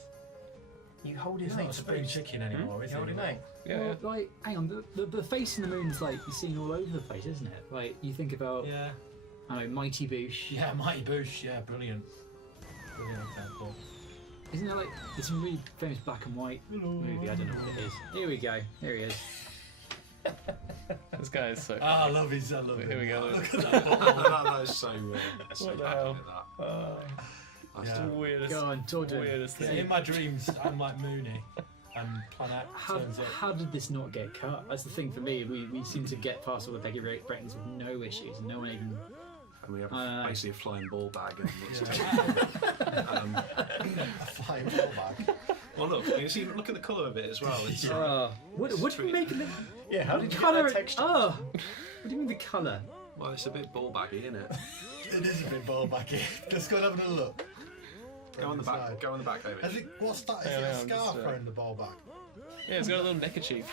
You hold he's his not name a to spring boost. chicken anymore, is You he? hold his name. Yeah, Well, like, hang on, the face in the moon's like seen all over the place, isn't it? Like, you think about, Yeah. I don't know, Mighty Boosh. Yeah, Mighty Boosh. Yeah, brilliant. Brilliant example. Isn't there like, there's some really famous black and white movie, I don't know what it is. Here we go, here he is. This guy is so. Ah, I love his. I love Here him. we go. Look at that. that is so weird. So What the happy hell? with that. That's Yeah. the weirdest, Go on, talk to him. weirdest See, thing. in my dreams, I'm like Mooney, and Planet turns up. How did this not get cut? That's the thing for me. We seem to get past all the Peggy ratings with no issues, and no one even. And we have Basically basically a flying ball bag. And it's Yeah. A flying ball bag. well, look, you see, look at the colour of it as well. It's, What do you make of the Yeah, how did you colour? get that texture? Oh, what do you mean the colour? well, it's a bit ball baggy, isn't it? It is a bit ball baggy. Let's go and have a look. Go on the back. Go on the back, Has David. it, what's that? Is Yeah, it a I'm just, scarf around the ball bag? Yeah, he's got a little neckerchief.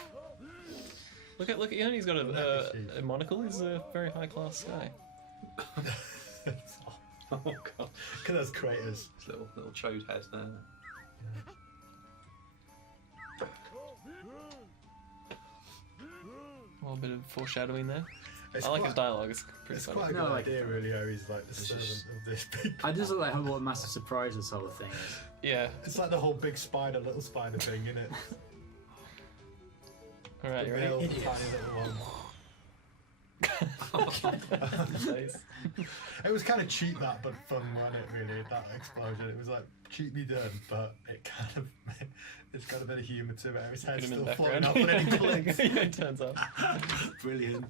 Look at him. He's got Neckerchief. a monocle. He's a very high class guy. Oh god, Look at those craters. this little chode head there. Well, a bit of foreshadowing there. It's I like his quite- dialogue. It's pretty It's funny. quite a No, good like- idea, really, how he's like the It's servant just- of this big. I just like how what a massive surprise this whole thing is. Yeah. It's like the whole big spider, little spider thing, isn't it? All right, The you male, ready? tiny little one. Nice. It was kind of cheap that, but fun, wasn't it? Really, that explosion. It was like cheaply done, but it kind of it's got a bit of humour to it. His head's Put him in still the floating background. up and then he clicks. Yeah, it turns up. Brilliant.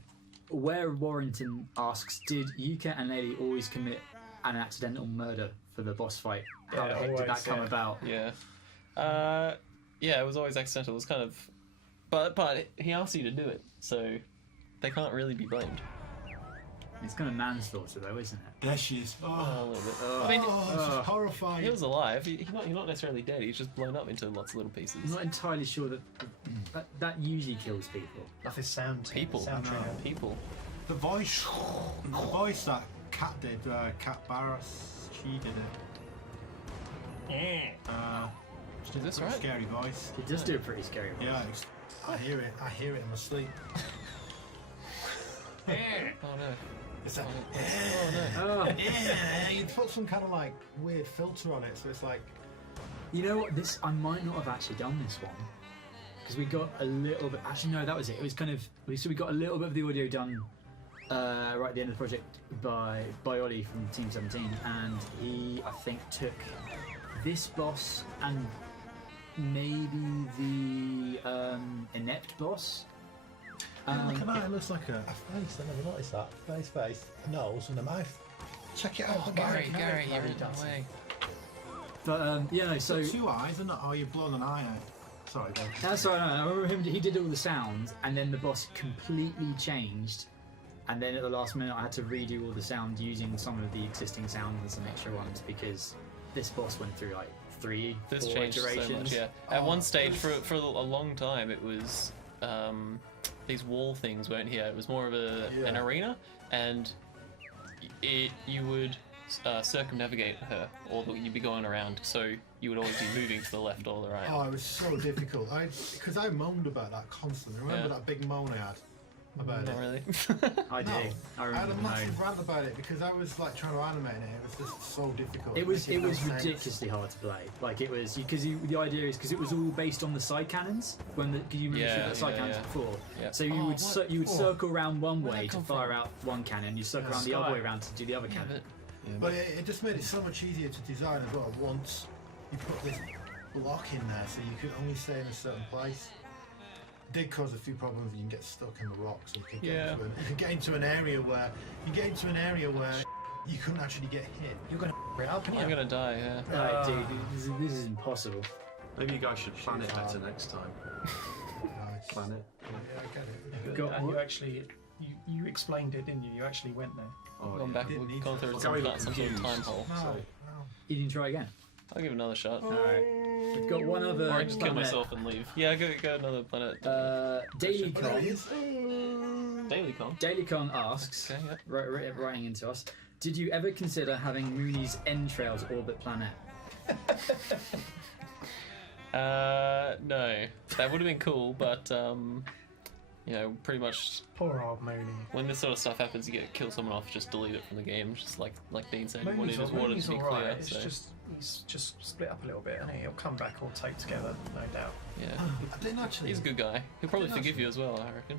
Where Warrington asks, did Yooka-Laylee always commit an accidental murder for the boss fight? How Yeah, the heck did that always, come yeah. about? Yeah. Yeah, it was always accidental. It was kind of, but he asked you to do it, so they can't really be blamed. It's kind of manslaughter though, isn't it? There she is. A Oh, little bit. Oh. I mean, this is horrifying. he was alive. He's not necessarily dead. He's just blown up into lots of little pieces. I'm not entirely sure that usually kills people. Off his sound. People. Sound I know. trigger. People. The voice that Kat did, Kat Barras, she did it. She did Is this a pretty right? scary voice. It does do a pretty scary one. Yeah, I hear it in my sleep. Oh no. It's like, Oh no. Oh, yeah, you put some kind of like weird filter on it, so it's like, you know what? I might not have actually done this one because we got a little bit. Actually, no, that was it. It was kind of we got a little bit of the audio done right at the end of the project by Ollie from Team 17, and he I think took this boss and maybe the inept boss. look at that, it looks like a face. I never noticed that. Face, a nose, and a mouth. Check it out. Oh, Gary, you're in the way. But yeah, no. So Two eyes, and oh, you've blown an eye out. Sorry, Dave. that's right. I remember him. He did all the sounds, and then the boss completely changed. And then at the last minute, I had to redo all the sound using some of the existing sounds and some extra ones because this boss went through like This 4 changed iterations. so much. Yeah. At one stage, for a long time, it was these wall things weren't here. It was more of an arena, and you would circumnavigate her, or you'd be going around. So you would always be moving to the left or the right. Oh, it was so difficult. Because I moaned about that constantly. Remember Yeah. that big moan I had about Not it? really. I do. No, I I had remember a the massive moan. rant about it because I was like trying to animate it. It was just so difficult. It was Making no sense. ridiculously hard to play. Like it was because the idea is because it was all based on the side cannons when cause you remember Yeah, the side yeah, cannons yeah. before. Yeah. So you Oh, would what? you would Oh. circle around one Where'd way that to come fire from? out one cannon. You circle Yeah, around the other sky. way around to do the other Yeah, cannon. But it just made it so much easier to design as well. Once you put this block in there, so you could only stay in a certain place. It did cause a few problems. You can get stuck in the rocks. You could get Yeah. into you could get into an area where you couldn't actually get hit. You're gonna it up, I'm gonna die. Yeah. Right, dude, this is impossible. Maybe you guys should plan it better next time. Nice. Plan it. Yeah, I get it. And you actually, you explained it, didn't you? You actually went there. Oh, Gone yeah. back. Didn't We've need gone to. through Well, some, Gary looked some sort of time confused. hole. No, So- no. You didn't try again. I'll give it another shot. Alright. We've got one other Or I just kill planet. myself and leave. Yeah, go another planet. Daily Well, there he Con. is. Daily con. Daily Con asks, Okay, yeah. writing into us, did you ever consider having Mooney's entrails orbit planet? No. That would have been cool, but you know, pretty much Poor old Mooney. when this sort of stuff happens, you get kill someone off, just delete it from the game. Just like Dean said, you wanted his water to be alright. clear. It's So just he's just split up a little bit, and he'll come back all taped together, no doubt. yeah, I didn't actually. he's a good guy. He'll probably Didn't forgive actually- you as well, I reckon.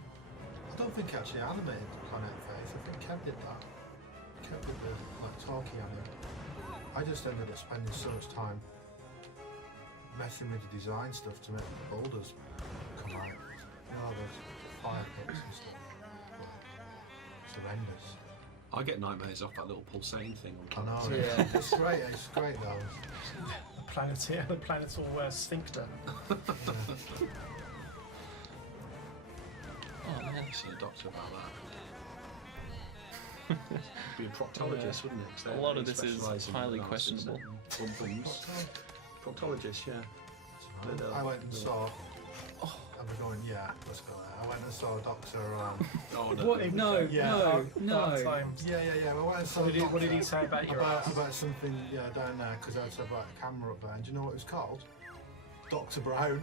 I don't think I actually animated the planet phase. I think Kev did that. Kev did the talkie anim. I just ended up spending so much time messing with the design stuff to make the boulders come out. You know, those fire pits and stuff. It's horrendous. I get nightmares off that little pulsating thing I on know. planet. Yeah. It's great. It's great though. The planet's all sphincter. Oh man. I see a doctor about that. Be a proctologist, wouldn't it? 'Cause A they- lot of they this is specialise in highly arses questionable. and bum-bums. Proctologist, yeah. I went and saw. And we're going, yeah, let's go there. I went and saw a doctor. Oh no. What? No, Yeah. no. Times. Yeah. I went and saw What a did he doctor say about your ass? about something down there because I said about a camera up there. And do you know what it was called? Dr. Brown.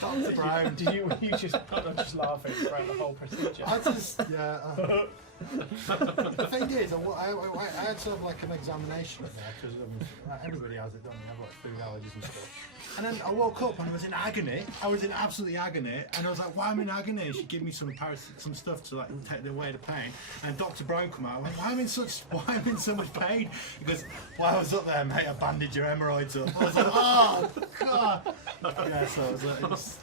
Dr. Brown. Did you? Were you just laughing throughout the whole procedure? I just the thing is, I had sort of like an examination up there because everybody has it, don't they? Have like food allergies and stuff. And then I woke up and I was in agony. I was in absolutely agony, and I was like, "Why am I in agony?" She gave me some stuff to like take away the pain. And Dr. Brown come out. I went, "Why am I in so much pain?" He goes, "While I was up there, mate, I bandaged your hemorrhoids up." I was like, "Oh God!" Yeah, so it was like it's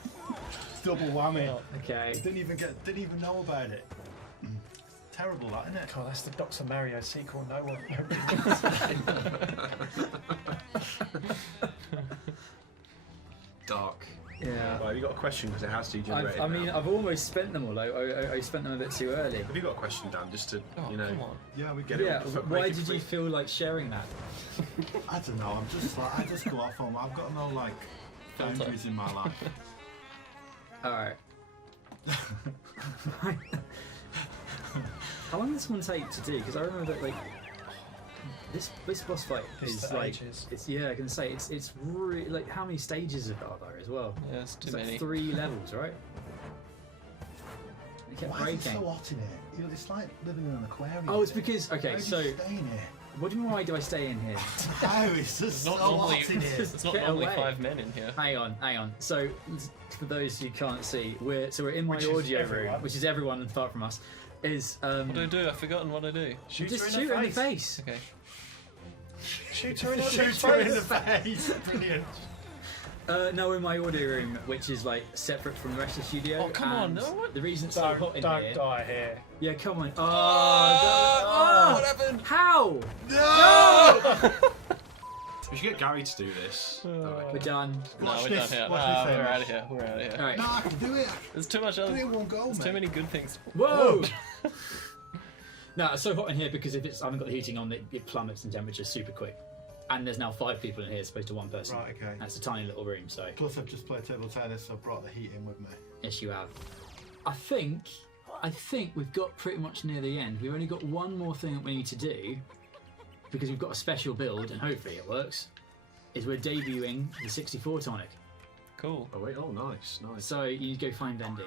double whammy. Okay. Didn't even know about it. Terrible, that, isn't it? God, that's the Dr. Mario sequel. No one. Dark. Yeah. Right, have you got a question? Because it has degenerated. now. I've almost spent them all. I spent them a bit too early. Have you got a question, Dan? Just to, Oh, you know, come on. Yeah, we get get it. Yeah. Break Why it did free. you feel like sharing that? I don't know. I'm just like I just go off on. I've got no like Filter. boundaries in my life. All right. How long does this one take to do? Because I remember that like this boss fight It's is the like ages. it's I can say it's really like how many stages are there as well? Yeah, it's too It's like many. 3 levels, right? It kept Why is it breaking. so hot in here? You know, it's like living in an aquarium. Oh, it's because Why okay. do So you stay in here? what do you mean? Why do I stay in here? Oh, it's just so Not normally. hot in here. It's not Get normally away. 5 men in here. Hang on. So for those who can't see, we're in my Which is audio room, everyone. which is everyone apart from us. Is What do I do? I've forgotten what I do. Shoot just her shoot her in the face. Okay. Shoot her in the Shoot her in the face. Brilliant. No, in my audio room, which is like separate from the rest of the studio. Oh, come on, and no, what? The reason it's so hot in Don't here. die here. Yeah, come on. Oh, what happened? How? No! we should get Gary to do this. Alright. We're done. No, Watch we're this, done here. watch this, We're Hamish. out of here. We're out of here. All right. No, I can do it. There's too much Do other. it in one go, There's mate. too many good things. Whoa! No, it's so hot in here because if I haven't got the heating on, it plummets in temperature super quick. And there's now 5 people in here, as opposed to 1 person. Right, okay. And it's a tiny little room, so Plus, I've just played table tennis, so I've brought the heat in with me. yes, you have. I think we've got pretty much near the end. We've only got one more thing that we need to do because we've got a special build, and hopefully it works. Is we're debuting the 64 tonic. Cool. Oh wait, oh nice. So you go find Vendy.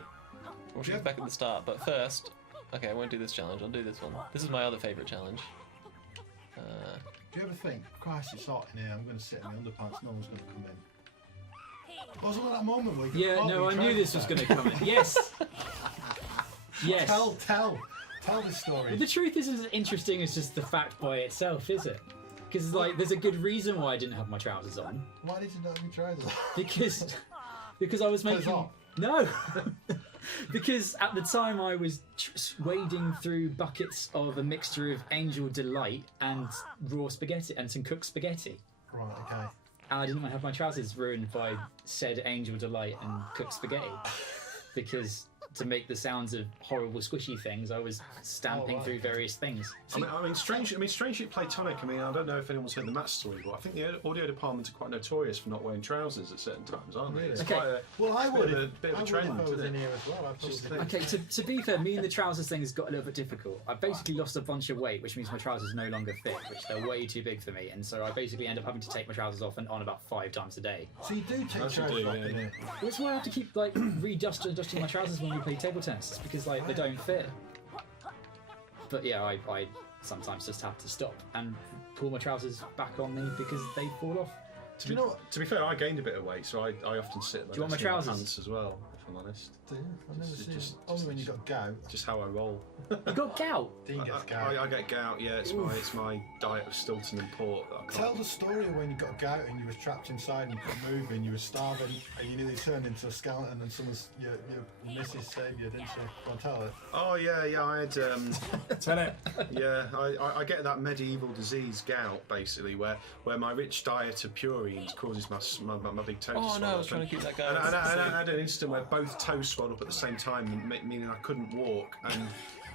Well, she's back at the start, but first, okay, I won't do this challenge. I'll do this one. This is my other favourite challenge. Do you ever think, Christ, it's hot in here, I'm going to sit in my underpants, no one's going to come in? Wasn't there that moment where you Yeah, got no, me I knew trying this was going to come in. Yes. Yes. Tell this story. But the truth is as interesting as just the fact by itself, is it? Because like, there's a good reason why I didn't have my trousers on. Why did you not have your trousers on? Because I was Because making hot? no. Because at the time I was wading through buckets of a mixture of Angel Delight and raw spaghetti and some cooked spaghetti. Right, okay. And I didn't want to have my trousers ruined by said Angel Delight and cooked spaghetti. Because to make the sounds of horrible squishy things, I was stamping through various things. Strangely Playtonic. I mean, I don't know if anyone's heard the Matt story, but I think the audio department are quite notorious for not wearing trousers at certain times, aren't they? It's Okay. quite Well, I would a bit of a trend, if I was isn't in it? here as well. I'd probably Okay, to be fair, me and the trousers thing has got a little bit difficult. I basically lost a bunch of weight, which means my trousers no longer fit, which they're way too big for me, and so I basically end up having to take my trousers off and on about 5 times a day. So you do take That's what trousers I off do, in yeah. here. That's why I have to keep like dusting my trousers when we play table tennis. It's because like they don't fit. But yeah, I sometimes just have to stop and pull my trousers back on me because they fall off. To be fair, I gained a bit of weight, so I often sit. Do you want my trousers? Pants as well, if I'm honest. Do you? I've never seen just- only when you got gout. Just how I roll. You got gout. Dean gets gout. I get gout. Yeah, it's my diet of Stilton and port that I can't. Tell the story of when you got gout and you were trapped inside and you couldn't move and you were starving and you nearly turned into a skeleton and your missus saved you, didn't she? Go on, tell it. Oh yeah, I had. Tell it. Yeah, I get that medieval disease gout basically, where my rich diet of purines causes my big toe to Oh swell no, I was up. trying to keep that And going. I had an instant where both toes swelled up at the same time, meaning I couldn't walk, and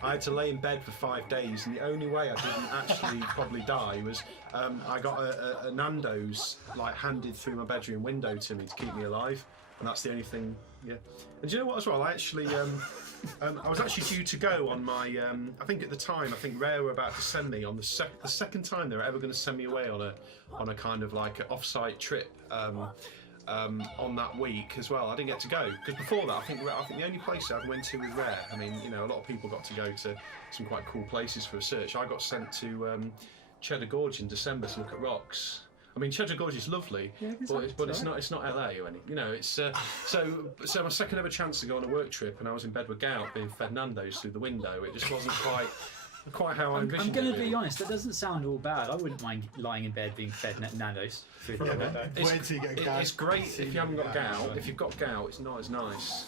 I had to lay in bed for 5 days. And the only way I didn't actually probably die was I got a Nando's like handed through my bedroom window to me to keep me alive, and that's the only thing. Yeah. And do you know what as well? I actually I was actually due to go on my I think at the time Rare were about to send me on the second time they were ever going to send me away on a kind of like an off-site trip. On that week as well, I didn't get to go because before that, I think the only place I ever went to was Rare. I mean, you know, a lot of people got to go to some quite cool places for research. I got sent to Cheddar Gorge in December to look at rocks. I mean, Cheddar Gorge is lovely, but it's not LA or anything. You know, it's so my second ever chance to go on a work trip, and I was in bed with gout, being fed Nando's through the window. It just wasn't quite how I envisioned it. I'm going to be honest, that doesn't sound all bad. I wouldn't mind lying in bed being fed Nando's through the window. Wait till you get gout. It's great if you haven't got gout. If you've got gout, it's not as nice.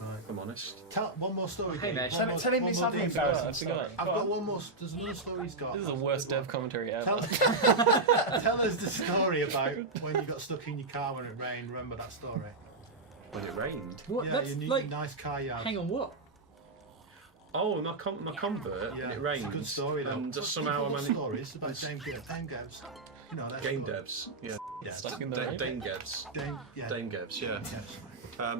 Right. If I'm honest. Tell one more story. Hey, Mesh. Tell him something embarrassing. forgot. I've got one more. There's another story he's got. This is the worst dev commentary ever. Tell us the story about when you got stuck in your car when it rained. Remember that story? When it rained. What? Yeah, That's you need like. a nice car you had. Hang on, what? Oh, my convert, Yeah, and it rained. it's a good story though. And just somehow I managed. Stories about Dame Gebs. You know, that's Game cool. devs, yeah. Yeah. Stuck in the rain. Dane Gebs. Dame Gebs, yeah. Yes.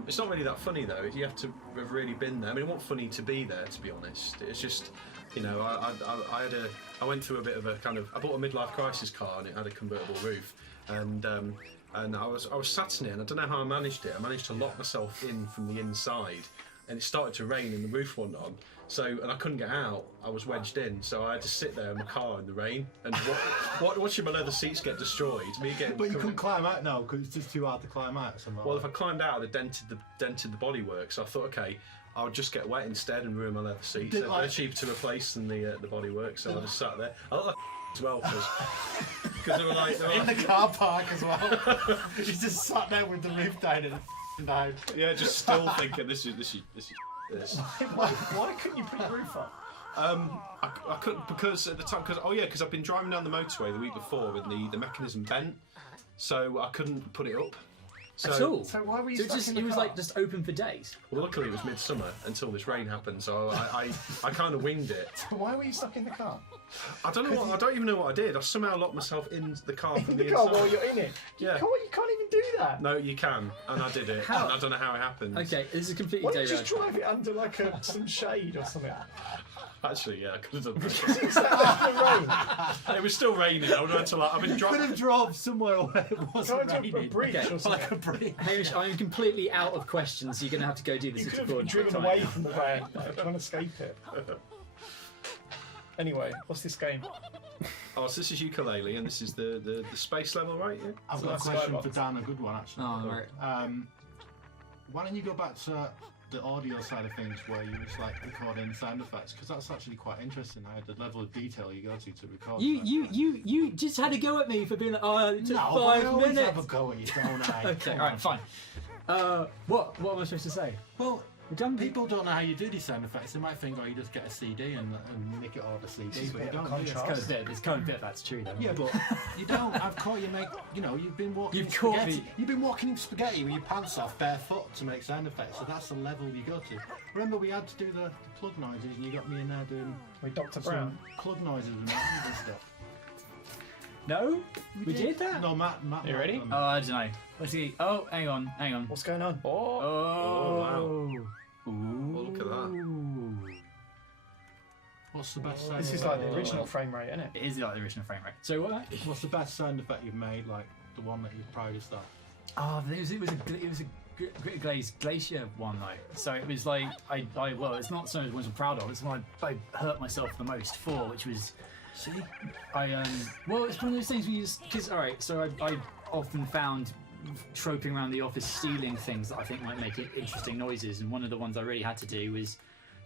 It's not really that funny though. You have to have really been there. I mean, it wasn't funny to be there, to be honest. It's just, you know, I went through a bit of a kind of. I bought a midlife crisis car and it had a convertible roof, and I was sat in it and I don't know how I managed it. I managed to lock myself in from the inside, and it started to rain and the roof wasn't on. And I couldn't get out. I was wedged in, so I had to sit there in my car in the rain and watching my leather seats get destroyed. But you couldn't climb out now because it's just too hard to climb out. Well, if I climbed out, I'd have dented the bodywork. So I thought, okay, I'll just get wet instead and ruin my leather seats. They're cheaper to replace than the bodywork, so I just sat there. I looked like as well because they were like in the car park as well. You just sat there with the roof down and down. yeah, just still thinking this is. Why couldn't you put your roof up? I couldn't because at the time because I've been driving down the motorway the week before and the mechanism bent, so I couldn't put it up. At all? So why were you So stuck in the it was car? like just open for days. Well, luckily it was midsummer until this rain happened, so I kind of winged it. So why were you stuck in the car? I don't even know what I did. I somehow locked myself in the car from In the the car inside. while you're in it? Yeah. You can't even do that. No, you can, and I did it. How? And I don't know how it happened. Okay, this is completely Why don't you derailed. just drive it under like some shade or something? Actually, yeah, I could have done It's that in the rain. It was still raining. I went to I've been Could driving. have drove somewhere where it Go wasn't into a raining. bridge Okay. or something. Like a bridge. Hamish, I'm completely out of questions, so you're going to have to go do this. You It's could have been recorded driven time. away from the van, trying to escape it. Anyway, what's this game? Oh, so this is Yooka-Laylee, and this is the space level, right? Yeah. I've So got a that's question Skybox. for Dan, a good one actually. Oh, right. Why don't you go back to the audio side of things where you was like recording sound effects? Because that's actually quite interesting. The level of detail you go to record. sound effects. You just had a go at me for being like, oh, it took No, but I 5 always minutes. have a go at you, don't I? Okay, Come alright, on. fine. What am I supposed to say? Well, People don't know how you do these sound effects. They might think, oh, you just get a CD and nick it over the CD. But you don't. It's kind of bit that's true though. Yeah, but you don't. I've caught you make. You know, you've been walking. You've in caught spaghetti. me. You've been walking in spaghetti with your pants off, barefoot, to make sound effects. So that's the level you go to. Remember, we had to do the plug noises, and you got me in there doing With Dr. Brown. plug noises and stuff. No, we did that. No, Matt. You ready? Oh, I don't know. Let's see. Oh, hang on. What's going on? Oh, Well, look at that. What's the best sound? This is like the original frame rate, isn't it? It is like the original frame rate. So what? What's the best sound effect you've made? Like the one that you're proudest of? Oh, it was a glacier one though. So it was like well, it's not so much what I'm proud of. It's one I hurt myself the most for, which was. See, Well, it's one of those things where you just because all right. So I often found troping around the office stealing things that I think might make interesting noises, and one of the ones I really had to do was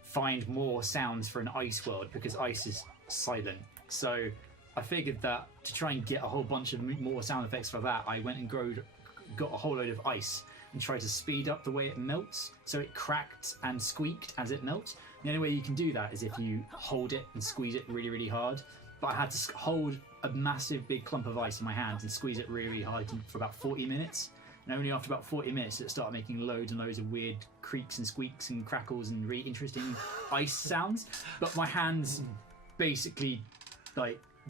find more sounds for an ice world because ice is silent. So I figured that to try and get a whole bunch of more sound effects for that, I went and got a whole load of ice and tried to speed up the way it melts, so it cracked and squeaked as it melts. The only way you can do that is if you hold it and squeeze it really, really hard. But I had to hold a massive big clump of ice in my hands and squeeze it really, really hard for about 40 minutes. And only after about 40 minutes it started making loads and loads of weird creaks and squeaks and crackles and really interesting ice sounds. But my hands basically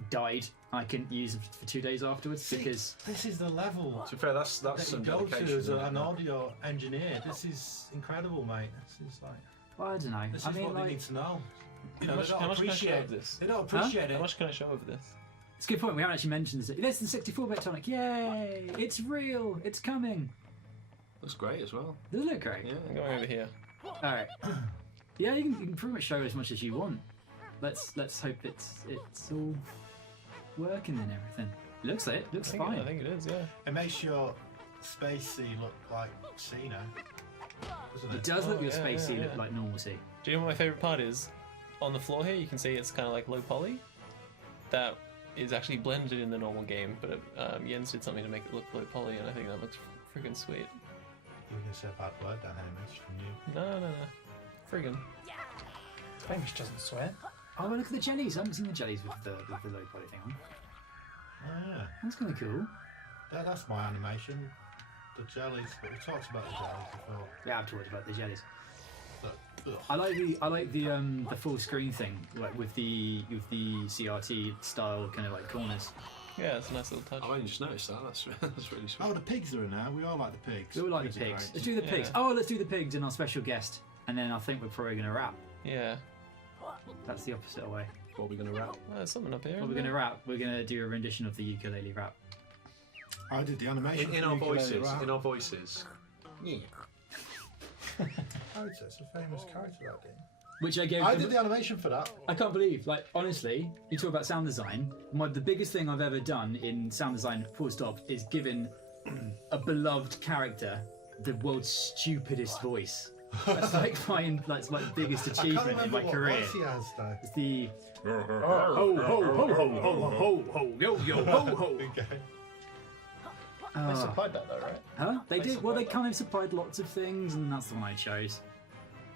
died. I couldn't use them for 2 days afterwards because this is the level. To be fair, that's that some you go to dedication. as isn't an it? audio engineer. This is incredible, mate. This is like. well, I don't know. This I is mean, what like, they need to know. You know, How much can I show appreciate of this? They don't appreciate How it. much can I show of this? it's a good point. We haven't actually mentioned this. This is the 64-bit tonic. Yay! It's real. It's coming. Looks great as well. Does it look great? Yeah. I'm going over here. All right. Yeah, you can pretty much show as much as you want. Let's hope it's all working and everything. It looks like it. Looks I fine. think it is, yeah. It makes your space sea look like sea now. Doesn't It it? does look Oh, your yeah, space sea yeah, look yeah. like normal sea. Do you know what my favourite part is? On the floor here, you can see it's kind of like low poly. That is actually blended in the normal game, but Jens did something to make it look low poly, and I think that looks freaking sweet. You were going to say a bad word, Dan Hamish, from you. No. Friggin'. Hamish doesn't swear. Oh, well, look at the jellies. I haven't seen the jellies with the low poly thing on. Oh, yeah. That's kind of cool. That's my animation. The jellies, but we talked about the jellies before. Yeah, I've talked about the jellies. But, ugh. I like the full screen thing, like with the CRT style kind of like corners. Yeah, it's a nice little touch. I only just noticed that. That's really sweet. Oh, the pigs are in there. We all like the pigs. We all like the are pigs. great. Let's do the pigs. Yeah. Oh, let's do the pigs and our special guest, and then I think we're probably going to wrap. Yeah. That's the opposite way. What are we going to wrap? There's something up here. Well, we're going to wrap. We're going to do a rendition of the Yooka-Laylee rap. I did the animation. In for our Ukulele voices. Rap. In our voices. Yeah. Character, it's a famous character, that game. Which I gave. I them- did the animation for that. I can't believe, like, honestly, you talk about sound design. The biggest thing I've ever done in sound design, full stop, is given a beloved character the world's stupidest voice. That's like that's my biggest achievement in my career. Voice he has, though. It's the ho ho ho ho ho ho ho yo yo ho ho. Okay. They supplied that though, right? Huh? They They did. Well, they supplied kind of supplied lots of things, and that's the one I chose.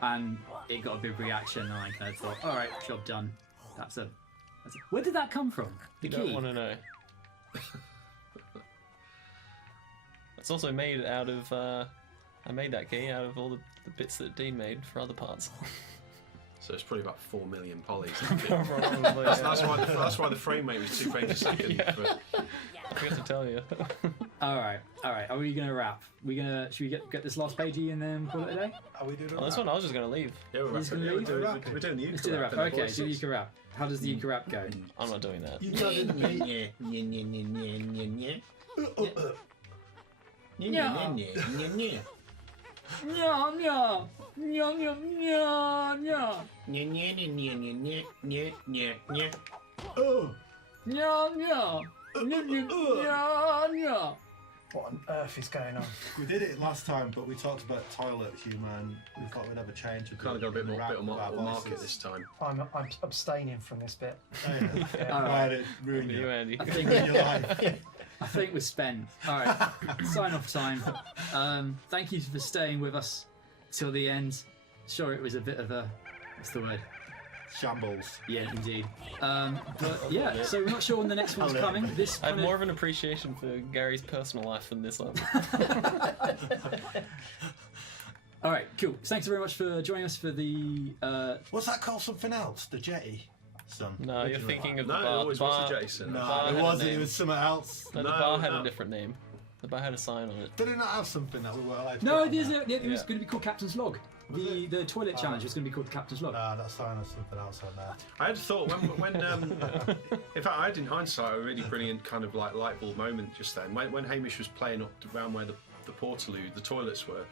And it got a big reaction, and I kind of thought, all right, job done. That's it. Where did that come from? The You key. don't want to know. It's also made out of. I made that key out of all the bits that Dean made for other parts. So it's probably about 4 million polys. Probably, That's why the frame rate was 2 frames a second. Yeah. But I forgot to tell you. All right. Are we gonna wrap? Should we get this last pagey and then call it a day? Are we doing Well, this one I was just going to leave. yeah, we're He's rapping. gonna Yeah, leave? we're doing the Let's do the rap. and Okay, do the voices. Yuka rap. How does the Yuka rap go? I'm not doing that. You got it, mate. Nya nya nya nya nya Oh, nya nya nya nya. What on earth is going on? we did it last time, but we talked about toilet humour and we thought we'd have a change. Kind of got a bit more about market this time. I'm abstaining from this bit. All right. It ruined You, you. Andy. I think Ruined your life. I think we're spent. All right, sign off time. Thank you for staying with us till the end. sure it was a bit of a, what's the word? Shambles. Yeah, indeed. But yeah, so we're not sure when the next one's coming. This I have kind more of an appreciation for Gary's personal life than this level. All right, cool. Thanks very much for joining us for the. What's that called? Something else? The jetty. Son. No, you're thinking of the No, it bar. always the bar, was the Jason. the No, bar it had a wasn't. It name. was something else. No, the No, bar had no. a different name. The bar had a sign on it. Did it not have something that we were allowed to No, get on it was going to be called Captain's Log. The toilet challenge was going to be called the Captain's Log. No, that sign has something else on there. I had a thought when in fact, I had in hindsight a really brilliant kind of like light bulb moment just then when Hamish was playing up around where the portaloo, the toilets were,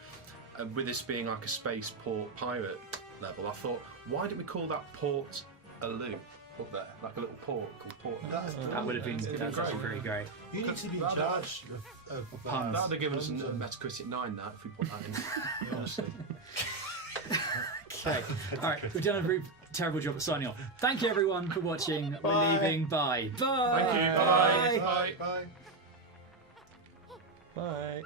with this being like a space port pirate level. I thought, why didn't we call that port a loo up there, like a little port called port? That would have been actually very great. You need to be in charge of puns. That'd have given us a Metacritic 9. That if we put that in, honestly. Okay. All right, we've done a very terrible job at signing off. Thank you everyone for watching. We're leaving. Bye. Bye. Thank you. Bye. Bye. Bye.